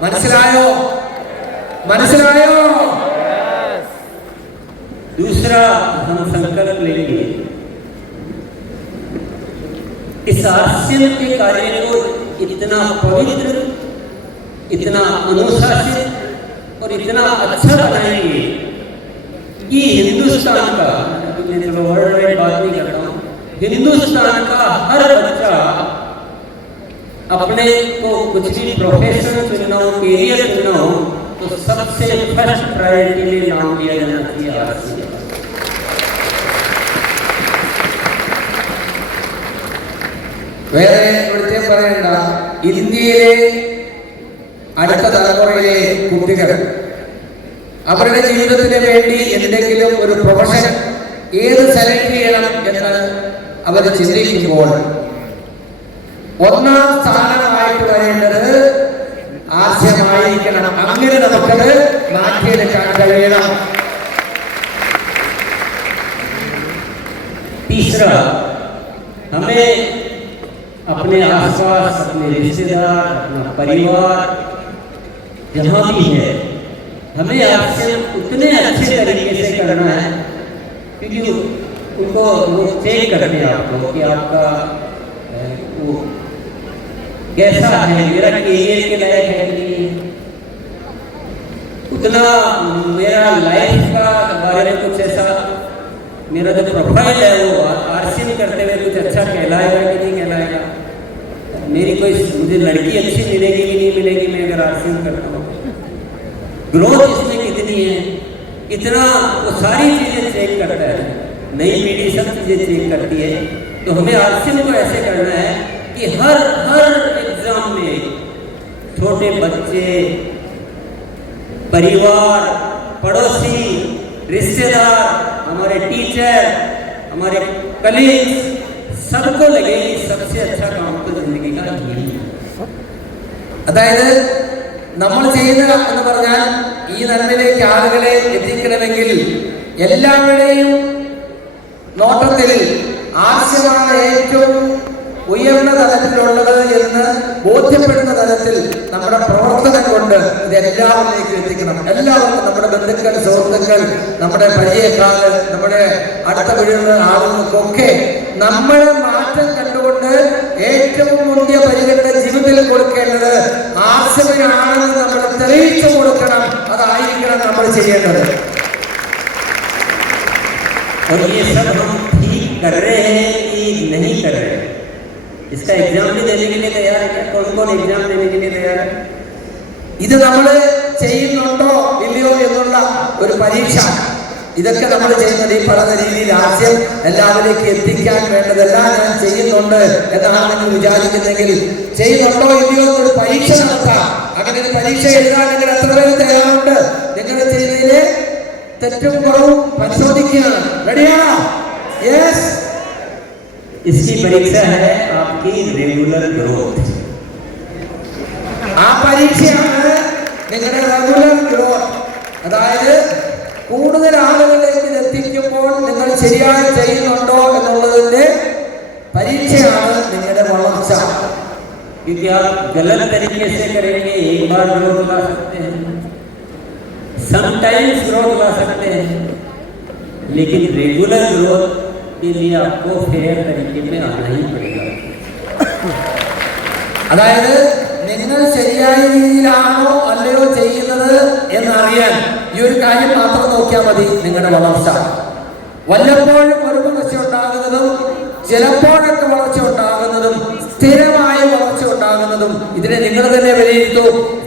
മനസ്സിലായോ? മനസ്സിലായോ? दूसरा हम संकल्प लेंगे, इस आश्रम के कार्य को इतना पवित्र, इतना अनुशासित और इतना अच्छा बनाएंगे कि हिंदुस्तान का, मैं वर्ल्ड वाइड बात नहीं कर रहा हूँ, हिंदुस्तान का हर बच्चा अपने को कुछ भी प्रोफेशन चुनना हो, कैरियर चुनना हो, तो सबसे फर्स्ट प्रायोरिटी में नाम दिया जाना चाहिए आरसी. വേറെ ഇവിടുത്തെ പറയേണ്ട, ഇന്ത്യയിലെ അടുത്ത തലമുറയിലെ കുട്ടികൾ അവരുടെ ജീവിതത്തിന് വേണ്ടി എന്തെങ്കിലും ഒരു പ്രൊഫഷൻ ഏത് സെലക്ട് ചെയ്യണം എന്ന് അവർ ചിന്തിക്കുമ്പോൾ ഒന്നാം സ്ഥാനമായിട്ട് വരേണ്ടത് ആശയമായിരിക്കണം. അങ്ങനെ നമുക്കത് മാറ്റിയെടുക്കാൻ കഴിയണം. तीसरा, हमें अपने आसपास, अपने रिश्तेदार, अपना परिवार जहाँ भी है, हमें आपसे उतने अच्छे तरीके से करना है क्योंकि उनको वो चेक करते हैं आपको कि आपका वो कैसा है, मेरा कैरियर के लायक है कि नहीं, उतना मेरा लाइफ का बारे में कुछ ऐसा, मेरा जो प्रोफाइल है वो आरसी करते हुए कुछ अच्छा कहलाएगा कि नहीं कहलाएगा. मेरी कोई मुझे लड़की अच्छी मिलेगी कि नहीं मिलेगी मैं अगर आरसीएम करता हूँ, ग्रोथ इसमें कितनी है, कितना, वो सारी चीज़ें चेक करता है, नई पीढ़ी सब चीज़ें चेक करती है। तो हमें आरसीएम को ऐसे करना है कि हर एग्जाम में छोटे बच्चे, परिवार, पड़ोसी, रिश्तेदार, हमारे टीचर, हमारे कलीग्स, सबको लगे कि सबसे अच्छा काम तो जिंदगी का यही है। അതായത് നമ്മൾ ചെയ്യുന്ന എന്ന് പറഞ്ഞാൽ ഈ നന്മയിലേക്ക് ആളുകളെ എത്തിക്കണമെങ്കിൽ എല്ലാവരുടെയും നോട്ടത്തിൽ ആവശ്യമാണ് ഏറ്റവും ഉയർന്ന തലത്തിലുള്ളത് എന്ന് ബോധ്യപ്പെടുന്ന തലത്തിൽ നമ്മുടെ പ്രവർത്തനം കൊണ്ട് ഇത് എല്ലാവരിലേക്കും എത്തിക്കണം. എല്ലാവർക്കും, നമ്മുടെ ബന്ധുക്കൾ, സുഹൃത്തുക്കൾ, നമ്മുടെ പരിചയക്കാര്, നമ്മുടെ അടുത്ത വീടുന്ന ആളുകൾക്കൊക്കെ നമ്മളെ മാറ്റം കണ്ടുകൊണ്ട് ഏറ്റവും മുന്തിയ പരിഗണന ജീവിതത്തിൽ കൊടുക്കേണ്ടത് ആശ്രയമാണെന്ന് നമ്മൾ തെളിയിച്ചു കൊടുക്കണം. അതായിരിക്കണം നമ്മൾ ചെയ്യേണ്ടത്. और ये सब हम ठीक कर रहे हैं कि नहीं कर रहे हैं, इसका एग्जाम भी देने के लिए तैयार है क्या? कौन एग्जाम देने के लिए तैयार है? ഇത് നമ്മൾ ചെയ്യുന്നുണ്ടോ ഇല്ലയോ എന്നുള്ള ഒരു പരീക്ഷ. ഇതൊക്കെ നമ്മൾ ചെയ്യുന്നത് ഈ പറയുന്ന രീതിയിൽ ആശയം എല്ലാവരിലേക്ക് എത്തിക്കാൻ വേണ്ടതെല്ലാം ഞാൻ ചെയ്യുന്നുണ്ട് എന്നാണ് നിങ്ങൾ വിചാരിക്കുന്നെങ്കിൽ ചെയ്യുന്നുണ്ടോ ഇല്ലയോ എന്നൊരു പരീക്ഷ നടത്താം. അങ്ങനെ ഒരു പരീക്ഷ എഴുതാണെങ്കിൽ എത്ര പേര് തയ്യാറുണ്ട്? നിങ്ങൾ ചെയ്യുന്നതിലെ തെറ്റും കുറവും പരിശോധിക്കുകയാണ്. റെഡിയാണോ? യെസ്. इसकी परीक्षा है आपकी रेगुलर ग्रोथ. ആ പരീക്ഷയാണ് നിങ്ങളുടെ റെഗുലർ ഗ്രോത്ത്. അതായത് കൂടുതൽ ആളുകളിലേക്ക് എത്തിക്കുമ്പോൾ നിങ്ങൾ ശരിയായി ചെയ്യുന്നുണ്ടോ എന്നുള്ളതിന്റെ പരീക്ഷയാണ് നിങ്ങളുടെ വളർച്ച. क्योंकि आप गलत तरीके से करेंगे, एक बार ग्रोथ ला सकते हैं, समटाइम्स ग्रोथ ला सकते हैं, लेकिन रेगुलर ग्रोथ के लिए आपको फेयर तरीके में आना ही पड़ेगा. അതായത് നിങ്ങൾ ശരിയായ രീതിയിലാണോ അല്ലയോ ചെയ്യുന്നത് എന്നറിയാൻ ഈ ഒരു കാര്യം മാത്രം നോക്കിയാൽ മതി നിങ്ങളുടെ വളർച്ച. വല്ലപ്പോഴും ഒരു വളർച്ച ഉണ്ടാകുന്നതും ചിലപ്പോഴൊക്കെ വളർച്ച ഉണ്ടാകുന്നതും സ്ഥിരമായ വളർച്ച ഉണ്ടാകുന്നതും ഇതിനെ നിങ്ങൾ തന്നെ വിലയിരുത്തൂ.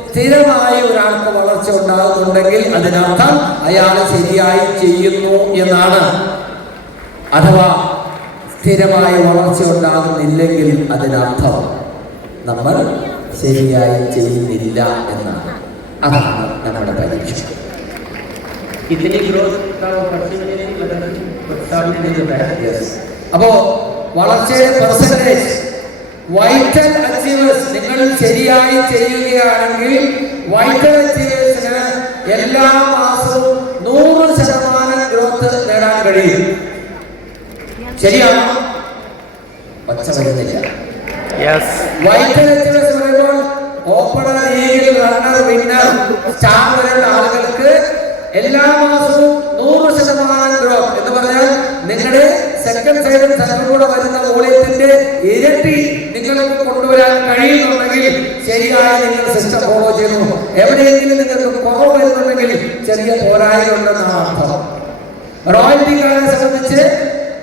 സ്ഥിരമായ ഒരാൾക്ക് വളർച്ച ഉണ്ടാകുന്നുണ്ടെങ്കിൽ അതിനർത്ഥം അയാൾ ശരിയായി ചെയ്യുന്നു എന്നാണ്. അഥവാ സ്ഥിരമായ വളർച്ച ഉണ്ടാകുന്നില്ലെങ്കിൽ അതിനർത്ഥം നമ്മൾ ശരിയായി ചെയ്യുന്നില്ല എന്നാണ്. അതാണ് നമ്മുടെ പരീക്ഷ. कितनी ग्रोथ का परसेंटेज അപ്പോ വളർച്ചയുടെ പെർസെന്റേജ്, വൈറ്റൽ അച്ചീവേഴ്സ്, നിങ്ങൾ ശരിയായി ചെയ്യുകയാണെങ്കിൽ വൈറ്റൽ അച്ചീവേഴ്സിന് എല്ലാ മാസവും 100% ഗ്രോത്ത് നേടാൻ കഴിയും. ശരിയാണോ? പച്ച വരുന്നില്ല. വൈറ്റൽ അച്ചീവേഴ്സ് പറയുമ്പോൾ opener, eagle, runner, winner, star വരെയുള്ള ആളുകൾക്ക് എല്ലാ മാസവും 100% ഗ്രോത്ത് എന്ന് പറഞ്ഞാൽ നിങ്ങളുടെ സെക്കൻഡ് സൈഡും സെക്കൻഡ് കൂടെ വരുന്ന വോളിയത്തിന്റെ ഇരട്ടി നിങ്ങൾക്ക് കൊണ്ടുവരാൻ കഴിയുന്നുണ്ടെങ്കിൽ ശരിയായ നിങ്ങൾ സിസ്റ്റം ഫോളോ ചെയ്യുന്നു. എവിടെയെങ്കിലും നിങ്ങൾക്ക് കുറവ് വരുന്നുണ്ടെങ്കിൽ ചെറിയ പോരായ്മ ഉണ്ടെന്നാണ് അർത്ഥം. റോയൽറ്റിക്കാരെ സംബന്ധിച്ച്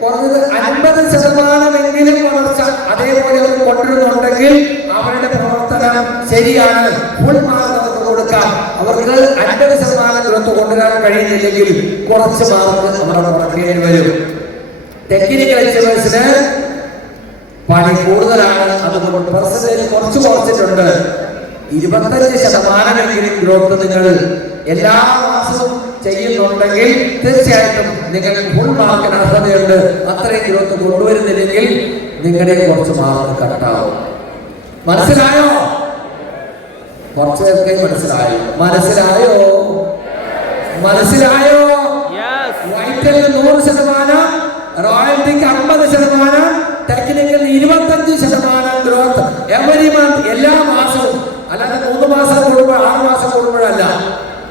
കുറഞ്ഞത് 50% വളർച്ച അതേപോലെ അവർ കൊണ്ടുവരുന്നുണ്ടെങ്കിൽ അവരുടെ പ്രവർത്തനം ശരിയാണ്. ഫുൾ മാർക്ക് അവർക്ക് കൊടുക്കാം. അവർക്ക് 50% ഗ്രോത്ത് കൊണ്ടുവരാൻ കഴിയുന്നില്ലെങ്കിൽ കുറച്ച് മാർക്ക് നമ്മുടെ കുറയ്ക്കേണ്ടി വരും. ടെക്നിക്കൽ അച്ചീവേഴ്സിന് പണി കൂടുതലാണ്. അതുകൊണ്ട് പെർസെന്റേജ് കുറച്ച് കുറച്ചിട്ടുണ്ട്. 25% ഗ്രോത്ത് നിങ്ങൾ എല്ലാ മാസവും ചെയ്യുന്നുണ്ടെങ്കിൽ തീർച്ചയായിട്ടും നിങ്ങൾക്ക് ഫുൾ മാർക്കിന് അർഹതയുണ്ട്. അത്രയും ഗ്രോത്ത് കൊണ്ടുവരുന്നില്ലെങ്കിൽ നിങ്ങളുടെ കുറച്ച് മാർക്ക് കട്ടാവും. മനസ്സിലായോ? കുറച്ച് പേർക്ക് മനസ്സിലായോ? മനസ്സിലായോ? വൈറ്റൽ 100%, റോയൽറ്റിക്ക് 50%, ടെക്നിക്കൽ 25% ഗ്രോത്ത് എവരി മന്ത്, എല്ലാ മാസവും. അല്ലാതെ 3 മാസം കൂടുമ്പോൾ 6 മാസം കൂടുമ്പോഴല്ല.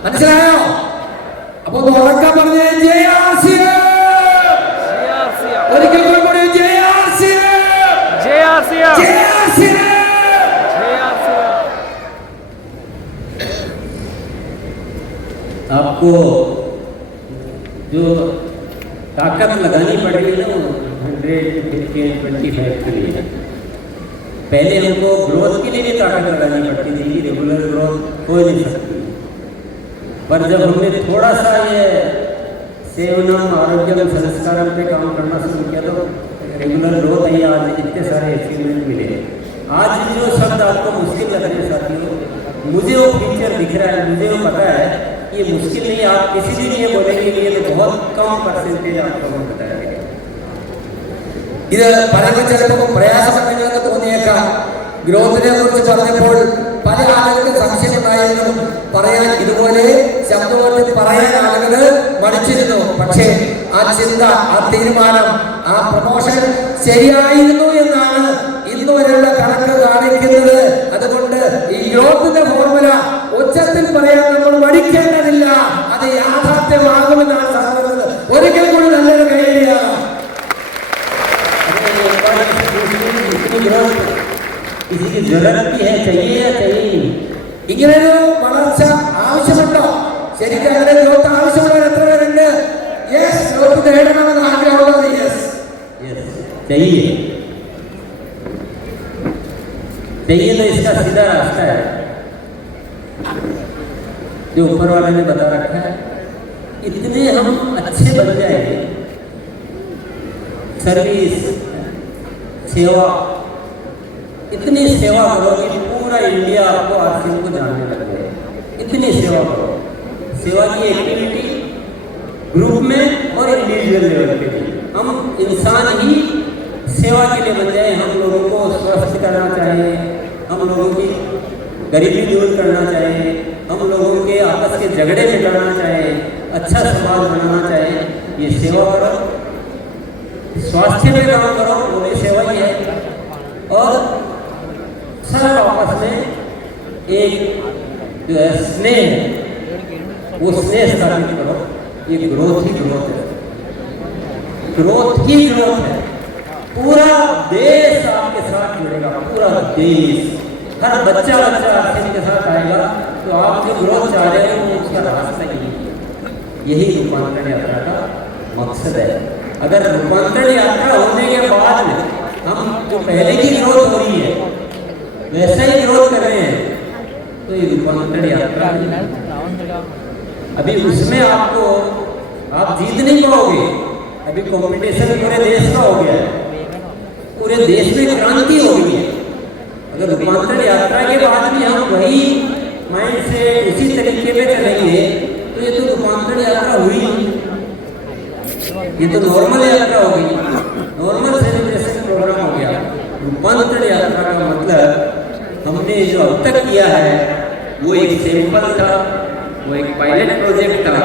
മനസ്സിലായോ? അപ്പൊ ഉറക്കം പറഞ്ഞേ ഒരിക്കൽ കൂടി आपको जो ताकत लगानी पड़ेगी ना 100, 50, 25 के लिए, पहले हमको ग्रोथ के लिए भी ताकत लगानी पड़ती थी कि रेगुलर ग्रोथ हो नहीं सकती, पर जब हमने थोड़ा सा ये सेवनम आरोग्यम संस्कारम पे काम करना शुरू किया तो रेगुलर ग्रोथ आई, आज इतने सारे अचीवमेंट मिले। आज जो शब्द आपको मुश्किल लग रहे साथियों, मुझे वो फीचर दिख रहा है, मुझे वो पता है कि ये मुश्किल नहीं। आप किसी दिन ये बोलेंगे कि ये तो बहुत कम परसेंटेज आपको हम बताया गया। ഇത് പലർക്കും ചിലപ്പോൾ പ്രയാസമെന്ന് തോന്നിയേക്കാം. ഗ്രോത്തിനെ കുറിച്ച് പറഞ്ഞപ്പോൾ പല ആളുകൾക്ക് സംശയമുണ്ടായിരുന്നു. പറയാൻ ഇതുപോലെ ശബ്ദത്തിൽ പറയാൻ ആളുകൾ മടിച്ചിരുന്നു. പക്ഷേ ആ ചിന്ത, ആ തീരുമാനം, ആ പ്രമോഷൻ ശരിയായിരുന്നു എന്നാണ് ഇന്ന് വരെയുള്ള കണക്ക് കാണിക്കുന്നത്. അതുകൊണ്ട് ഈ ഗ്രോത്തിന്റെ ഫോർമുല ഉച്ചത്തിൽ പറയാൻ നമ്മൾ മടിക്കേണ്ടതില്ല. അത് യാഥാർത്ഥ്യമാകുമെന്നാണ് സാധിക്കുന്നത്. ഒരിക്കൽ കൂടി നല്ലൊരു കൈയടിയാണ്. किसी की जरूरत भी है, चाहिए या चाहिए? ഇങ്ങനൊരു വളർച്ച ആവശ്യമുണ്ടോ? ശരിക്കും അങ്ങനെ ഗ്രോത്ത് ആവശ്യമുള്ളവർ എത്ര പേരുണ്ട്? യെസ്, ഗ്രോത്ത് നേടണമെന്ന് ആഗ്രഹമുള്ളത്. യെസ്, चाहिए चाहिए तो इसका सीधा रास्ता है जो ऊपर वाले ने बता रखा है। इतने हम अच्छे बन जाएंगे, सर्विस, सेवा, इतनी सेवा करो कि पूरा इंडिया आपको आरसीएम को जानने लगे। इतनी सेवा करो, सेवा की एक्टिविटी ग्रुप में और इंडिविजुअल लेवल पे भी हम इंसान ही सेवा के लिए बन जाए। हम लोगों को स्वस्थ करना चाहिए, हम लोगों की गरीबी दूर करना चाहिए, हम लोगों के आपस के झगड़े मिटाना चाहिए, अच्छा समाज बनाना चाहिए। ये सेवा करो, स्वास्थ्य में काम करो, वो भी सेवा ही है। और सब आपस में एक जो है स्नेह है, वो स्नेह स्थापित करो। ये ग्रोथ ही ग्रोथ है, ग्रोथ ही ग्रोथ है। पूरा देश आपके साथ जुड़ेगा, पूरा देश, हर बच्चा आरसीएम के साथ आएगा। तो आप जो ग्रोथ चाह रहे हो उसका रास्ता यही रूपांतरण यात्रा का मकसद है। अगर रूपांतरण यात्रा होने के बाद में हम जो पहले की ग्रोथ हो रही है वैसा ही ग्रोथ कर रहे हैं तो ये रूपांतरण यात्रा अभी उसमें आपको आप जीत नहीं पाओगे। अभी कंपटीशन पूरे देश का हो गया है, पूरे देश में क्रांति हो गई है। अगर रूपांतरण यात्रा के बाद भी हम वही माइंड से उसी तरीके पे चलेंगे तो ये तो रूपांतरण यात्रा हुई, ये तो नॉर्मल यात्रा हो गई, नॉर्मल सेलिब्रेशन प्रोग्राम हो गया। रूपांतरण यात्रा का मतलब हमने जो अब तक किया है वो एक सैंपल था, वो एक पायलट प्रोजेक्ट था।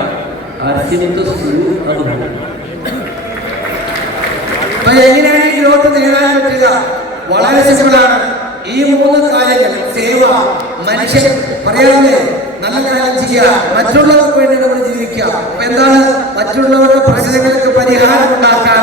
आरसीएम तो शुरू अब होगा। എങ്ങനെയാണ് ഈ ഗ്രോത്ത് നേടാൻ പറ്റുക? വളരെ സിമ്പിളാണ്. ഈ മൂന്ന് കാര്യങ്ങൾ, സേവ, മനുഷ്യൻ, പറയാതെ നല്ല കാര്യം ചെയ്യുക, മറ്റുള്ളവർക്ക് വേണ്ടി നമ്മൾ ജീവിക്കുക. അപ്പൊ എന്താണ്? മറ്റുള്ളവരുടെ പ്രശ്നങ്ങൾക്ക് പരിഹാരം ഉണ്ടാക്കാൻ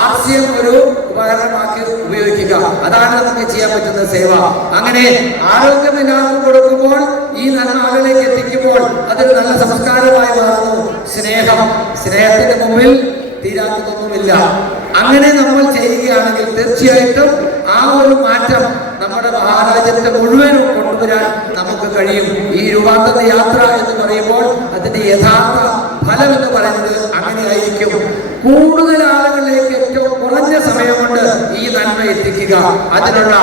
ആർസിഎം ഒരു ഉപകരണമാക്കി ഉപയോഗിക്കുക. അതാണ് നമുക്ക് ചെയ്യാൻ പറ്റുന്ന സേവ. അങ്ങനെ ആരോഗ്യം എല്ലാവർക്കും കൊടുക്കുമ്പോൾ, ഈ നന്മ ആളുകളിലേക്ക് എത്തിക്കുമ്പോൾ അതൊരു നല്ല സംസ്കാരമായി മാറുന്നു. സ്നേഹം, സ്നേഹത്തിന്റെ മുമ്പിൽ തീരാത്തതൊന്നുമില്ല. അങ്ങനെ നമ്മൾ ചെയ്യുകയാണെങ്കിൽ തീർച്ചയായിട്ടും ആ ഒരു മാറ്റം നമ്മുടെ മഹാരാജ്യത്തെ മുഴുവനും കൊണ്ടുവരാൻ നമുക്ക് കഴിയും. ഈ രൂപാന്തര യാത്ര എന്ന് പറയുമ്പോൾ അതിന്റെ യഥാർത്ഥ ഫലം എന്ന് പറയുന്നത് അങ്ങനെയായിരിക്കും. കൂടുതൽ ആളുകളിലേക്ക് ഏറ്റവും കുറഞ്ഞ സമയം കൊണ്ട് ഈ നന്മ എത്തിക്കുക, അതിനുള്ള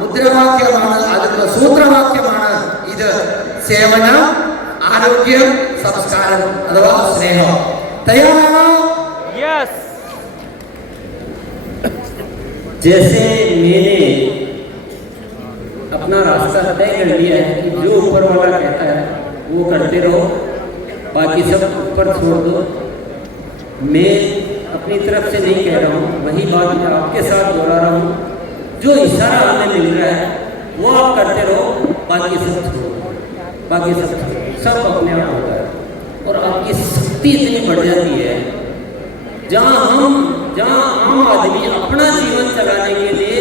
മുദ്രാവാക്യമാണ്, അതിനുള്ള സൂത്രവാക്യമാണ് ഇത്. സേവനം, ആരോഗ്യം, സംസ്കാരം അഥവാ സ്നേഹം. തയ്യാറാണോ? Yes. जैसे मैंने अपना रास्ता तय कर लिया है कि जो ऊपर वाला कहता है वो करते रहो, बाकी सब ऊपर छोड़ दो। मैं अपनी तरफ से नहीं कह रहा हूँ, वही बात मैं आपके साथ दोहरा रहा हूँ। जो इशारा हमें मिल रहा है वो आप करते रहो, बाकी सब छोड़ो, बाकी सब छोड़ो, सब अपने आप होता है। और आपकी शक्ति इतनी बढ़ जाती है, जहाँ आम आदमी अपना जीवन चलाने के लिए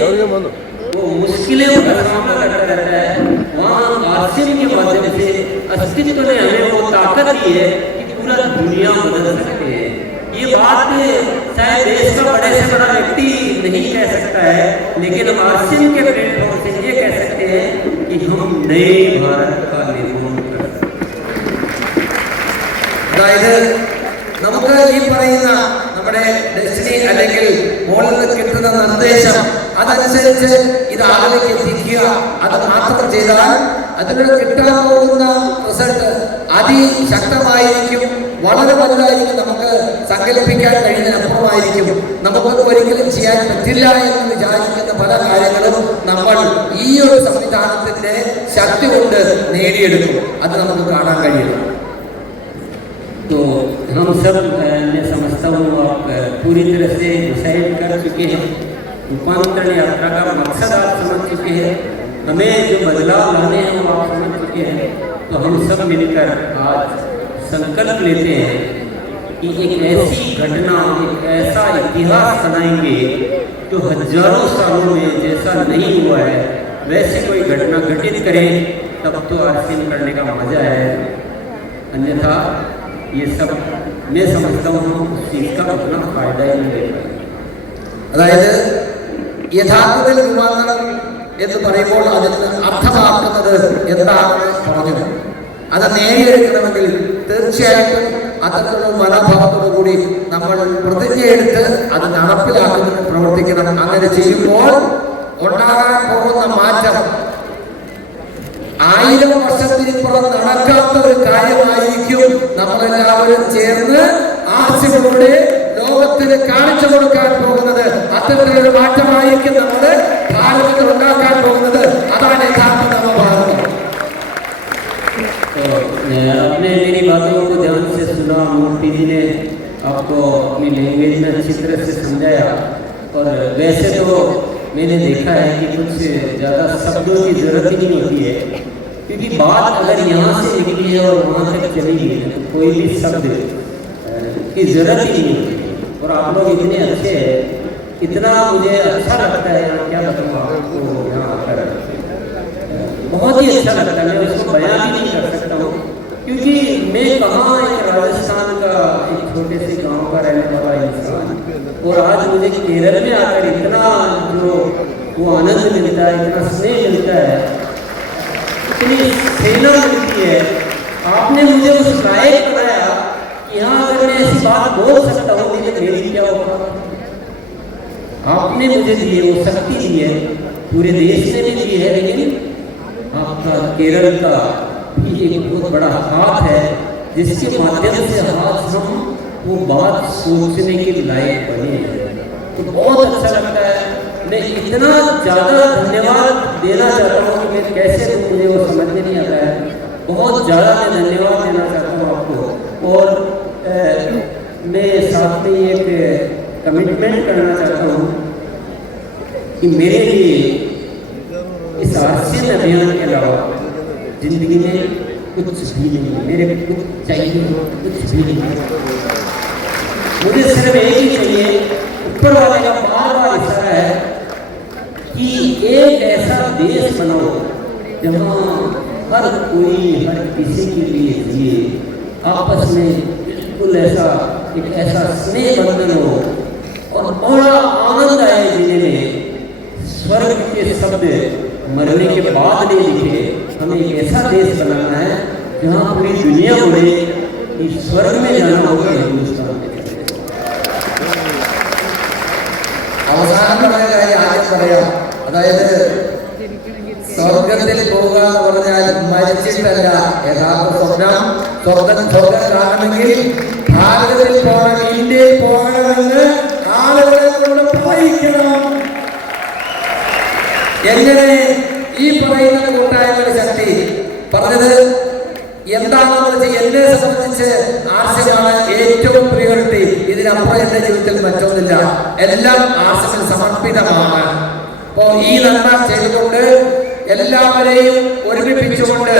वो मुश्किलें का सामना करता रहता है, वहाँ आरसीएम के माध्यम से अस्तित्व ने हमें वो ताकत दी है कि पूरा दुनिया बदल सकते हैं। ये बात शायद देश का बड़े से बड़ा व्यक्ति नहीं कह सकता है, लेकिन आरसीएम के प्लेटफॉर्म से ये कह सकते हैं कि हम नए भारत का निर्माण कर सकते हैं। അതായത് നമുക്ക് ഈ പറയുന്ന നമ്മുടെ ഡെസ്റ്റിനി അല്ലെങ്കിൽ മോളിൽ നിന്ന് കിട്ടുന്ന നിർദ്ദേശം അതനുസരിച്ച് ഇത് ആളിലേക്ക് എത്തിക്കുക, അത് മാത്രം ചെയ്താൽ അതിലൂടെ കിട്ടാൻ പോകുന്ന റിസൾട്ട് അതിശക്തമായിരിക്കും, വളരെ വലുതായിരിക്കും, നമുക്ക് സങ്കല്പിക്കാൻ കഴിയുന്നതിനപ്പുറമായിരിക്കും. നമുക്ക് ഒരിക്കലും ചെയ്യാൻ പറ്റില്ല എന്ന് വിചാരിക്കുന്ന പല കാര്യങ്ങളും നമ്മൾ ഈ ഒരു സംവിധാനത്തിന്റെ ശക്തി കൊണ്ട് നേടിയെടുക്കും. അത് നമുക്ക് കാണാൻ കഴിയണം. तो हम सब मैं समझता हूँ आप पूरी तरह से डिसाइड कर चुके हैं, रूपांतरण यात्रा का मकसद आप समझ चुके हैं, हमें जो बदलाव लाने हैं वो आप समझ चुके हैं। तो हम सब मिलकर आज संकल्प लेते हैं कि एक ऐसी घटना, एक ऐसा इतिहास बनाएंगे जो हजारों सालों में जैसा नहीं हुआ है वैसे कोई घटना घटित करें, तब तो आरसीएम करने का मजा है। अन्यथा ये सब मैं समझता हूँ उस चीज़ का उतना फायदा ही नहीं देता। അതായത് യഥാർത്ഥത്തിൽ വിമാനം എന്ന് പറയുമ്പോൾ അതിന് അർത്ഥമാക്കുന്നത് എന്താണെന്ന് പറഞ്ഞു. അത് നേടിയെടുക്കണമെങ്കിൽ തീർച്ചയായിട്ടും അത്തരത്തിലുള്ള മനോഭാവത്തോടു കൂടി നമ്മൾ പ്രതിജ്ഞയെടുത്ത് അത് നടപ്പിലാക്കുന്നതിന് പ്രവർത്തിക്കണം. അങ്ങനെ ചെയ്യുമ്പോൾ ഉണ്ടാകാൻ പോകുന്ന മാറ്റം 1000 വർഷത്തിനിപ്പുറം നടക്കാത്ത ഒരു കാര്യമായിരിക്കും. നമ്മളെല്ലാവരും ചേർന്ന് ആശയങ്ങളുടെ ലോകത്തിന് കാണിച്ചു കൊടുക്കാൻ പോകുന്നത്. അത്തരത്തിലൊരു മാറ്റമായിരിക്കും നമ്മുടെ ഭാരതത്തിൽ ഉണ്ടാക്കാൻ പോകുന്നത്. അതാണ് യഥാർത്ഥ നവഭാരതം. आपने मेरी बातों को ध्यान से सुना, मूर्ति जी ने आपको अपनी लैंग्वेज में अच्छी तरह से समझाया। और वैसे तो मैंने देखा है कि कुछ ज़्यादा शब्दों की ज़रूरत ही नहीं होती है, क्योंकि बात अगर यहाँ से निकली है और वहाँ तक चली गई है तो कोई भी शब्द की ज़रूरत ही नहीं होती। और आप लोग इतने अच्छे हैं, इतना मुझे अच्छा लगता है, क्या बताऊँ आपको, यहाँ आकर बहुत ही अच्छा लगता है। मैं उसको बयान भी नहीं कर सकता हूँ, क्योंकि मैं कहाँ एक राजस्थान का एक छोटे से गांव का रहने वाला इंसान, और आज मुझे केरल में आकर इतना जो वो आनंद मिलता है, इतना स्नेह मिलता है, इतनी सेना मिलती है। आपने मुझे उस लायक बनाया कि यहाँ अगर मैं ऐसी बात बोल सकता हूँ तो मेरी क्या होगा। आपने मुझे दिए वो शक्ति दी है, पूरे देश ने भी दी है, लेकिन आपका केरल का भी एक बहुत बड़ा हाथ है, जिसके माध्यम से आज हम वो बात सोचने के लायक बने हैं। तो बहुत अच्छा लगता है। मैं इतना ज़्यादा धन्यवाद देना चाहता हूँ कि मैं कैसे, तो मुझे वो समझ में नहीं आता है। बहुत ज़्यादा मैं धन्यवाद देना चाहता हूँ आपको। और मैं साथ में एक कमिटमेंट करना चाहता हूँ कि मेरे लिए इस आरसीएम अभियान के अलावा जिंदगी में कुछ भी नहीं, मेरे कुछ चाहिए, कुछ भी नहीं। मुझे सिर्फ एक ही चाहिए, ऊपर वाले का बार बार इशारा है कि एक ऐसा देश बनाओ जहाँ हर कोई हर किसी के लिए जिए, आपस में बिल्कुल ऐसा एक ऐसा स्नेह बंधन हो और बड़ा आनंद आए जीने में। स्वर्ग के शब्द मरने के बाद नहीं लिखे, हमें एक ऐसा देश बनाना है जहाँ पूरी दुनिया बोले कि स्वर्ग में जाना होगा हिंदुस्तान में। അവസാനം പറയുന്ന കാര്യം ആദ്യം പറയാം. അതായത് സ്വർഗത്തിൽ പോകുക എന്ന് പറഞ്ഞാൽ മരിച്ചിട്ടല്ല യഥാർത്ഥ സ്വപ്നം. സ്വർഗം കാണണമെങ്കിൽ ഭാരതത്തിൽ പോകണം, ഇന്ത്യയിൽ പോകണമെന്ന് ആളുകളെ കൊണ്ട് പറയിക്കണം. എങ്ങനെ ഈ പറയുന്ന കൂട്ടായ്മയുടെ ശക്തി പറഞ്ഞത് എന്താണെന്ന് വെച്ചാൽ എന്നെ സംബന്ധിച്ച് ആർസിയമാണ് ഏറ്റവും പ്രിയോറിറ്റി. ഇതിനപ്പുറം എന്റെ ജീവിതത്തിൽ മറ്റൊന്നില്ല. എല്ലാം ആർസിയത്തിൽ സമർപ്പിതമാണ്. അപ്പോ ഈ നന്മ ചെയ്തുകൊണ്ട് എല്ലാവരെയും ഒരുമിപ്പിച്ചുകൊണ്ട്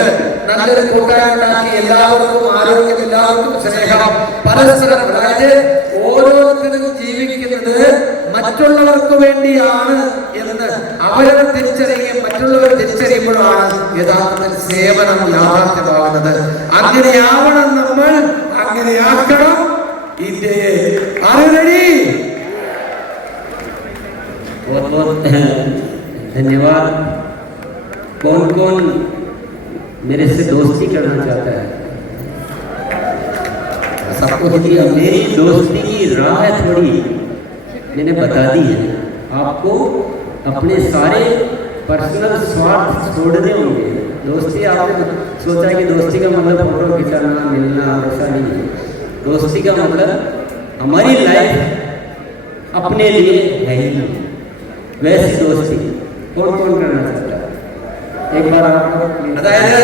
നല്ലൊരു കൂട്ടായ്മ ഉണ്ടാക്കി എല്ലാവർക്കും ആരോഗ്യം, എല്ലാവർക്കും സ്നേഹം, പരസ്പരം, അതായത് ഓരോരുത്തരും ജീവിക്കുന്നത് മറ്റുള്ളവർക്ക് വേണ്ടിയാണ് എന്ന് അവരവർ തിരിച്ചറിയുകയും മറ്റുള്ളവർ തിരിച്ചറിയുമ്പോഴാണ് യഥാർത്ഥത്തിൽ സേവനം യാഥാർത്ഥ്യമാകുന്നത്. അങ്ങനെയാവണം നമ്മൾ, അങ്ങനെയാക്കണം ഇന്ത്യയെ. बहुत बहुत धन्यवाद। कौन कौन मेरे से दोस्ती करना चाहता है? सबको हिंदी। मेरी दोस्ती की राह थोड़ी मैंने बता दी है आपको। अपने सारे पर्सनल स्वार्थ छोड़ने होंगे। दोस्ती आपने सोचा कि दोस्ती का मतलब फोटो खिंचाना मिलना, ऐसा नहीं है। दोस्ती का मतलब हमारी लाइफ अपने लिए है ही नहीं, वैसी दोस्ती कौन कौन करना चाहता है? एक बार आपको അതായത്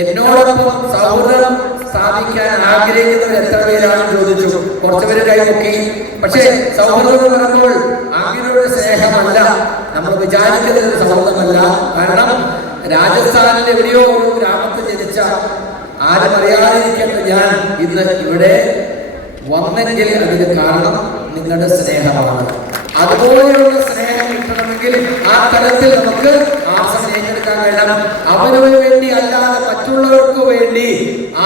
എന്നോടൊപ്പം സൗഹൃദം സ്ഥാപിക്കാൻ ആഗ്രഹിക്കുന്നവർ എത്ര പേരാണെന്ന് ചോദിച്ചു. കുറച്ചുപേര് കൈപൊക്കി. പക്ഷേ സൗഹൃദം എന്ന് പറയുമ്പോൾ അങ്ങനെയുള്ള സ്നേഹമല്ല, നമ്മൾ വിചാരിക്കുന്നത് സൗഹൃദമല്ല. കാരണം രാജസ്ഥാനിൽ എവിടെയോ ഒരു ഗ്രാമത്തിൽ ജനിച്ച ആരും അറിയാതിരിക്കേണ്ട ഞാൻ ഇന്ന് ഇവിടെ വന്നെങ്കിൽ അതിന് കാരണം നിങ്ങളുടെ സ്നേഹമാണ്. അതുപോലെയുള്ള സ്നേഹം കിട്ടണമെങ്കിൽ ആ തലത്തിൽ നമുക്ക് ആശയം ഏറ്റെടുക്കാൻ കഴിയണം. അവനവന് വേണ്ടി അല്ലാതെ മറ്റുള്ളവർക്ക് വേണ്ടി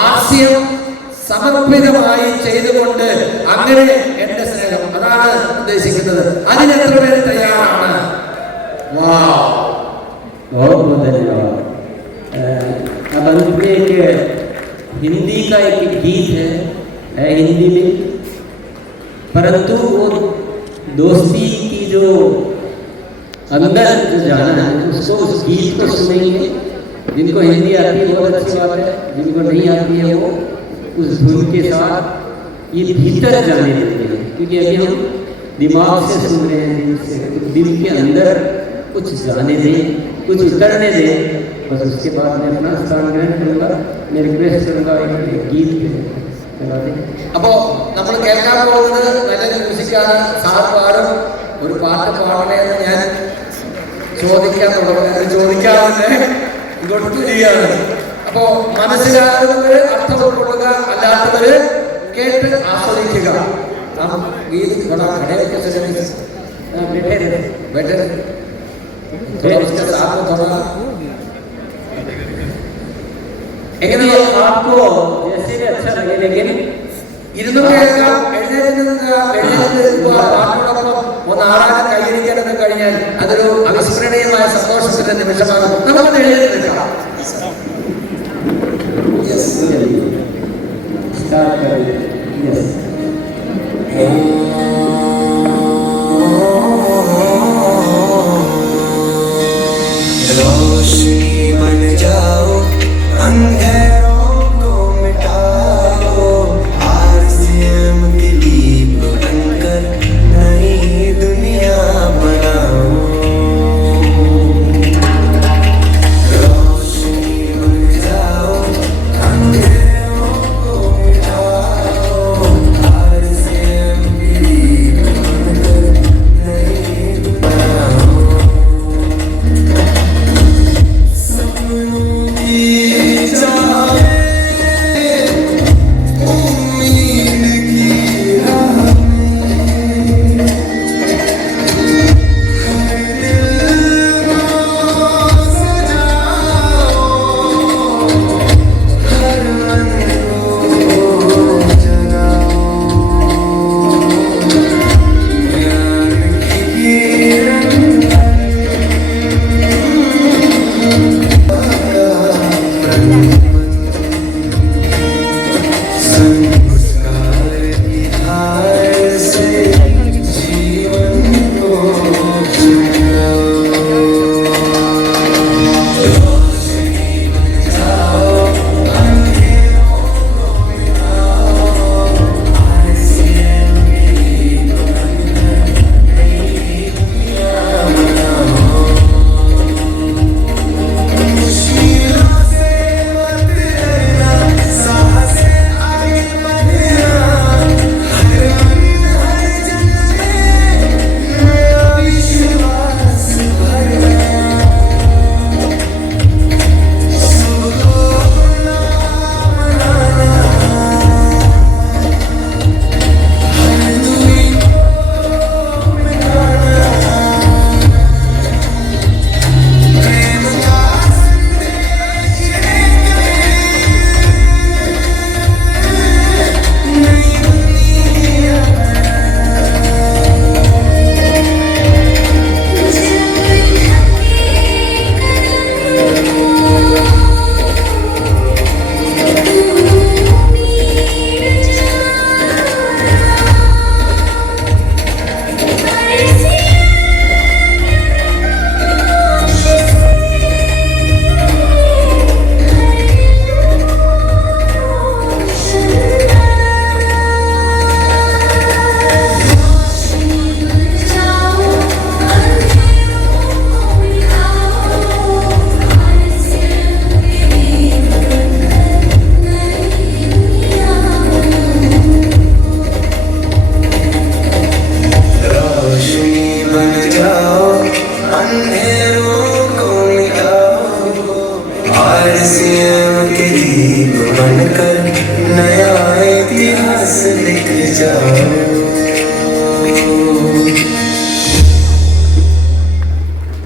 ആശയം സമർപ്പിതമായി ചെയ്തുകൊണ്ട് അങ്ങനെ എന്റെ സ്നേഹം, അതാണ് ഉദ്ദേശിക്കുന്നത്. അതിന് എത്ര പേര് തയ്യാറാണ്? बहुत बहुत धन्यवाद। अब अंत में एक हिंदी का एक गीत है हिंदी में, परंतु वो दोस्ती की जो अंदर जो जाना है उसको उस गीत को सुनेंगे। जिनको हिंदी आती है बहुत अच्छी बात है, जिनको नहीं आती है वो उस धुन के साथ ये भीतर जाने देते हैं, क्योंकि अभी हम दिमाग से सुन रहे हैं, दिल से। दिल के अंदर कुछ जाने दें, कुछ उतरने दें, बस उसके बाद मैं अपना स्थान ग्रहण करूँगा। मैं रिक्वेस्ट करूँगा एक गीत लगा दें। അപ്പോ നമ്മൾ കേൾക്കാൻ പോകുന്നത് നല്ലൊരു മ്യൂസിക്കാണ്. സാർ പാടും. ഒരു പാട്ട് പാടണമെന്ന് ഞാൻ ചോദിക്കാതെ ഇങ്ങോട്ട് തിരികെയാണ്. അപ്പോ മനസ്സിലാകുന്നവര് അർത്ഥം ഉൾക്കൊള്ളുക, അല്ലാത്തവര് കേട്ട് ആസ്വദിക്കുക. ഗീത് एंगे आपको जैसे भी अच्छा लगे, लेकिन ഇരുന്ന് കേൾക്കാം, എഴുന്നേറ്റ് പാട്ടോടൊപ്പം ഒന്ന് ആറാൻ കൈയിരിക്കേണ്ടത് കഴിഞ്ഞാൽ അതൊരു അവിസ്മരണീയമായ സന്തോഷത്തിന്റെ നിമിഷമാണ്. നമുക്ക് എഴുന്നേറ്റ് നിൽക്കാം. रोशनी बन जाओ, अंधेरों को मिटाओ, आरसीएम की दीप बनकर नई दुनिया बनाओ।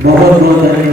बहुत बहुत धन्यवाद।